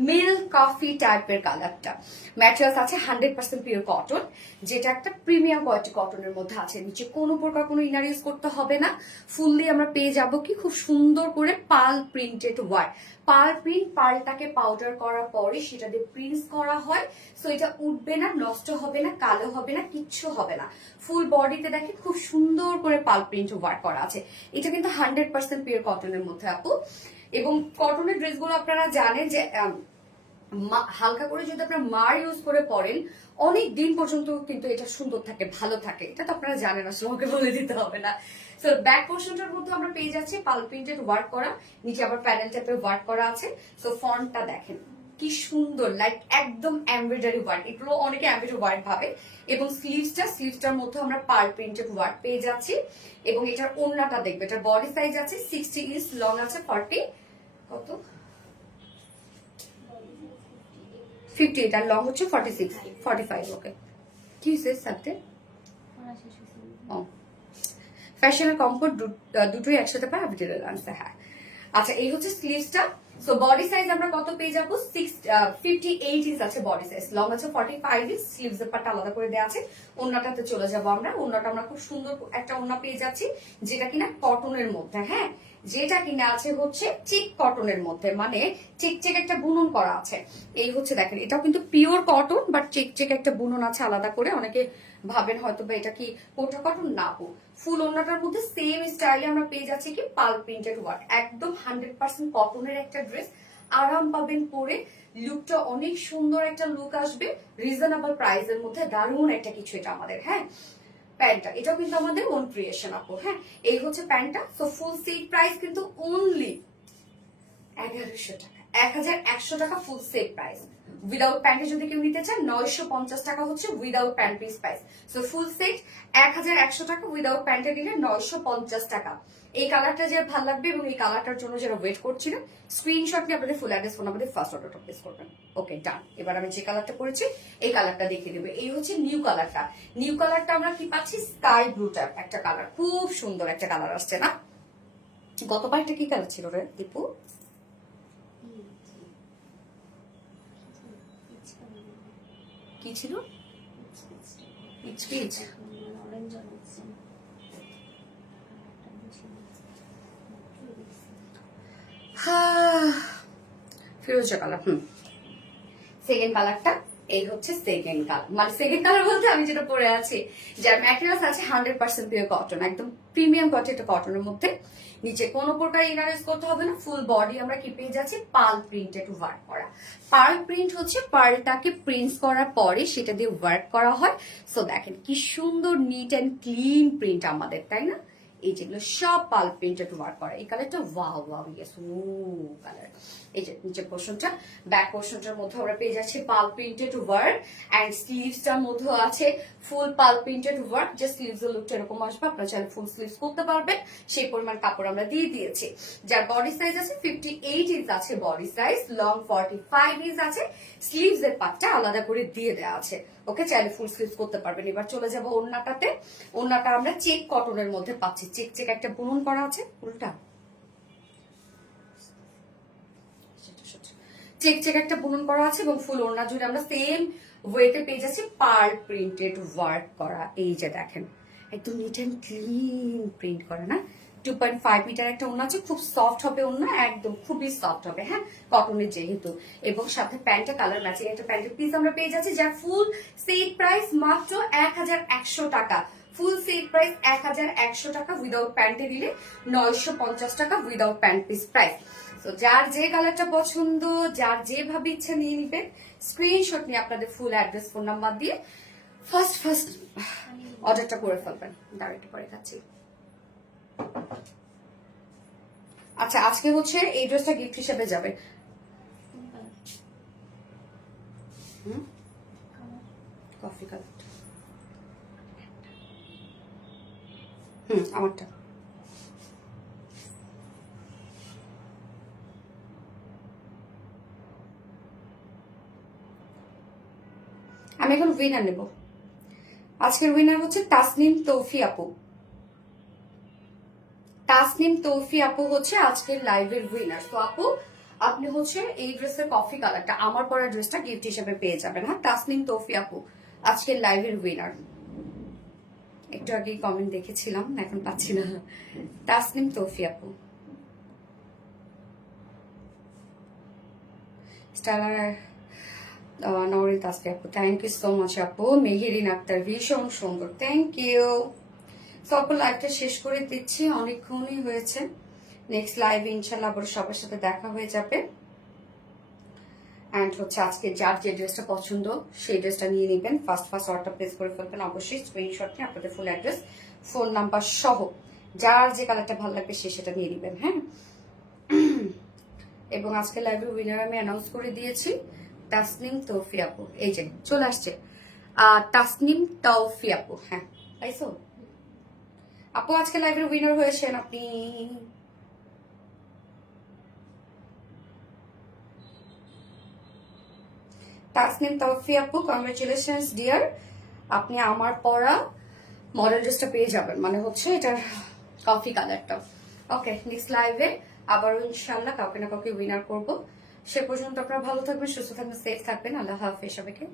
মিল্ক কফি টাইপের কালারটা। ম্যাটেরিয়ালস আছে 100% পিওর কটন, যেটা একটা প্রিমিয়াম কোয়ালিটি কটনের মধ্যে আছে। নিচে কোনো প্রকার কোনো ইনার ইউজ করতে হবে না। ফুললি আমরা পেয়ে যাব কি খুব সুন্দর করে pearl printed work. Pearl print, পার্লটাকে পাউডার করার পরে সেটা দিয়ে প্রিন্টস করা হয়। সো এটা উঠবে না, নষ্ট হবে না, কালো হবে না, কিচ্ছু হবে না। ফুল বডিতে দেখে খুব সুন্দর করে পার্ল প্রিন্ট ওয়ার্ক করা আছে। এটা কিন্তু 100% পিওর কটনের মধ্যে আপু। এবং কটনের ড্রেসগুলো আপনারা জানেন যে হালকা করে যদি আপনারা মার ইউজ করে পরেন অনেক দিন পর্যন্ত কিন্তু এটা সুন্দর থাকে, ভালো থাকে। এটা তো আপনারা জানেন, আসলে আমাকে বলে দিতে হবে না। সো ব্যাক পোর্শনটার মধ্যে আমরা পেয়ে যাচ্ছি পার্ল প্রিন্টেড ওয়ার্ক করা, নিচে আবার প্যানেল টাইপের ওয়ার্ক করা আছে। সো ফন্টটা দেখেন কি সুন্দর, লাইক একদম এমব্রয়ডারি ওয়ার্ক। এগুলো অনেকে এমব্রয়ডারি ওয়ার্ক ভাবে। এবং স্লিভসটার মধ্যে আমরা পার্ল প্রিন্টেড ওয়ার্ক পেয়ে যাচ্ছি। এবং এটার ওড়নাটা দেখবে, এটার বডি সাইজ আছে 60 ইঞ্চ, লং আছে 40 কত 58 আর লং হচ্ছে 46 45। ওকে, কি হয়েছে সাথে? ও, ফ্যাশন আর কমফোর্ট দুটোই একসাথে পায় ভিডিওর আনসার। হ্যাঁ, আচ্ছা এই হচ্ছে স্লিভসটা। সো বডি সাইজ আমরা কত পেয়ে যাবো? 58 ইঞ্চ আছে বডি সাইজ, লং আছে 45 ইঞ্চ, স্লিভস এর পার্টটা আলাদা করে দেওয়া আছে। ওড়নাটাতে চলে যাবো আমরা। ওড়নাটা আমরা খুব সুন্দর একটা ওড়না পেয়ে যাচ্ছি, যেটা কিনা কটনের মধ্যে। হ্যাঁ, যেটা কিনা আছে হচ্ছে চিক কটনের মধ্যে, মানে চিকচিক একটা বুনন করা আছে। এই হচ্ছে দেখেন, এটাও কিন্তু পিওর কটন, বাট চিকচিক একটা বুনন আছে আলাদা করে। অনেকে ভাবেন হয়তো বা এটা কি কোটা কটন, না। ফুল ওড়নাটার মধ্যে সেম স্টাইলে আমরা পেয়ে যাচ্ছি কি পার্ল প্রিন্টেড ওয়ার্ক। একদম 100% কটনের একটা ড্রেস, আরাম পাবেন পরে, লুকটা অনেক সুন্দর একটা লুক আসবে রিজনেবল প্রাইসের মধ্যে। দারুণ একটা কিছু এটা আমাদের। হ্যাঁ, প্যান্টটা এটাও কিন্তু আমাদের ওন ক্রিয়েশন আপু। হ্যাঁ, এই হচ্ছে প্যান্টটা। সো ফুল সেট প্রাইস কিন্তু অনলি 1100 টাকা, 1100 টাকা ফুল সেট প্রাইস। উইদাউট প্যান্টে যদি কেউ নিতে চান 950 টাকা হচ্ছে without pant piece price. So full set 1100 টাকা, উইদাউট প্যান্টে নিলে 950 টাকা। এই কালারটা যে ভালো লাগবে এবং এই কালারটার জন্য যারা ওয়েট করছিলেন, স্ক্রিনশট নিয়ে আপনাদের ফুল অ্যাড্রেস ফোন আমাদের ফার্স্ট অর্ডারটা প্লেস করবেন। ওকে, ডান। এবার আমি যে কালারটা করেছি এই কালারটা দেখিয়ে দেবো। এই হচ্ছে নিউ কালারটা। নিউ কালারটা আমরা কি পাচ্ছি? স্কাই ব্লু টাইপ একটা কালার, খুব সুন্দর একটা কালার আসছে না? গতবার একটা কি কালার ছিল রে দীপু? কি ছিল? পিচ পিচ, ফিরোজা কালার। সেকেন্ড কালারটা এই হচ্ছে সেকেন্ড কালার, মানে সেকেন্ড কালার বলতে আমি যেটা পরে আছি, যার ম্যাটেরিয়ালস আছে 100% পিওর কটন, একদম প্রিমিয়াম কোয়ালিটি একটা কটনের মধ্যে। নিচে কোনো প্রকার ইনার ইউজ করতে হবে না। ফুল বডি আমরা কি পেয়ে যাচ্ছি? পার্ল প্রিন্টেড ওয়ার্ক করা। পার্ল প্রিন্ট হচ্ছে পার্লটাকে প্রিন্টস করার পরে সেটা দিয়ে ওয়ার্ক করা হয়। সো দেখেন কি সুন্দর নিট অ্যান্ড ক্লিন প্রিন্ট আমাদের, তাই না? এই যেগুলো সব পার্ল প্রিন্টেড ওয়ার্ক করা। এই কালারটা ওয়াও ওয়াও, ইয়েস, ও কালার। এই যে নিচের পোর্শনটা, ব্যাক পোর্শনটার মধ্যে আমরা পেয়ে যাচ্ছি পার্ল প্রিন্টেড ওয়ার্ক, এন্ড স্লিভসটার মধ্যে আছে ফুল পার্ল প্রিন্টেড ওয়ার্ক। যে স্লিভস এর লুকটা এরকম আসবে, আপনারা চাইলে ফুল স্লিভস করতে পারবেন, সেই পরিমাণ কাপড় আমরা দিয়ে দিয়েছি। যার বডি সাইজ আছে 58 ইঞ্চ আছে বডি সাইজ, লং 45 ইঞ্চ আছে, স্লিভস এর পার্টটা আলাদা করে দিয়ে দেওয়া আছে। ওকে, চাইলে ফুল স্লিভস করতে পারবেন। এবার চলে যাবো ওড়নাটাতে। ওড়নাটা আমরা চেক কটনের মধ্যে পাচ্ছি, চেক চেক একটা বুনন করা আছে, উল্টা চেক চেক একটা বুনন করা আছে, এবং ফুল ওড়না জুড়ে আমরা সেম ওয়েতে পেয়ে যাচ্ছি পার্ল প্রিন্টেড ওয়ার্ক করা। এই যে দেখেন, একদম নিট অ্যান্ড ক্লিন প্রিন্ট করা না? 2.5 মিটার একটা ওড়না আছে, খুব সফট হবে ওড়না, একদম খুবই সফট হবে। হ্যাঁ, কটনের যেহেতু। এবং সাথে প্যান্টটা কালার ম্যাচিং একটা প্যান্টের পিস আমরা পেয়ে যাচ্ছি, যার ফুল সেট প্রাইস মাত্র 1100 টাকা। ফুল সেট প্রাইস 1100 টাকা, উইদাউট প্যান্টে দিলে 950 টাকা উইদাউট প্যান্ট পিস প্রাইস। তো যার যে কালারটা পছন্দ, যার যেভাবে ইচ্ছা নিয়ে নিবেন, স্ক্রিনশট নিয়ে আপনাদের ফুল অ্যাড্রেস ফোন নাম্বার দিয়ে ফার্স্ট অর্ডারটা করে ফেলবেন। ডাইরেক্ট পরে খাচ্ছি। আচ্ছা, আজকে হচ্ছে এই ড্রেসটা গিফট হিসেবে যাবে। Coffee colour. আমারটা। আমি এখন উইনার নেব। আজকের উইনার হচ্ছে তাসনিম তৌফি আপু। তাসনিম তৌফি আপু হচ্ছে আজকের লাইভের উইনার। তো আপু আপনি হচ্ছে এই ড্রেসের কফি কালারটা আমার পরা ড্রেসটা গিফট হিসেবে পেয়ে যাবেন। হ্যাঁ, তাসনিম তৌফি আপু আজকের লাইভের উইনার। একটু আগে কমেন্ট দেখেছিলাম, এখন পাচ্ছি না। তাসনিম তৌফি আপু স্টাইলার নওরিন তাসফি আপু, থ্যাংক ইউ সো মাচ আপু। মেহেরিন আক্তার ভীষণ সুন্দর, থ্যাংক ইউ। সব লাইভটা শেষ করে দিচ্ছি, অনেকক্ষণই হয়েছে। নেক্সট লাইভে ইনশাল্লাহ আবার সবার সাথে দেখা হয়ে যাবে। অ্যান্ড হচ্ছে আজকে যার যে ড্রেসটা পছন্দ সেই ড্রেসটা নিয়ে নেবেন, ফার্স্ট অর্ডার প্লেস করে ফেলবেন। অবশ্যই স্ক্রিনশট নিয়ে আপনাদের ফুল অ্যাড্রেস, ফোন নাম্বার সহ যার যে কালারটা ভালো লাগবে সে সেটা নিয়ে নেবেন। হ্যাঁ, এবং আজকে লাইভে উইনার আমি অ্যানাউন্স করে দিয়েছি, তাসনিম তৌফি আপু। এই যে চলে আসছে তাসনিম তৌফি আপু। হ্যাঁ তাইছো আপু, আজকে লাইভের উইনার হয়েছেন আপনি। তাসনিম তৌফি আপু, কংগ্রেচুলেশনস ডিয়ার। আপনি আমার পরা মডেল ড্রেসটা পেয়ে যাবেন, মানে হচ্ছে এটার কফি কালারটা। ওকে, নেক্সট লাইভে আবারও ইনশাল্লাহ কাউকে না কাউকে উইনার করবো। সে পর্যন্ত আপনারা ভালো থাকবেন, সুস্থ থাকবেন, সেফ থাকবেন। আল্লাহ হাফেজ সবাইকে।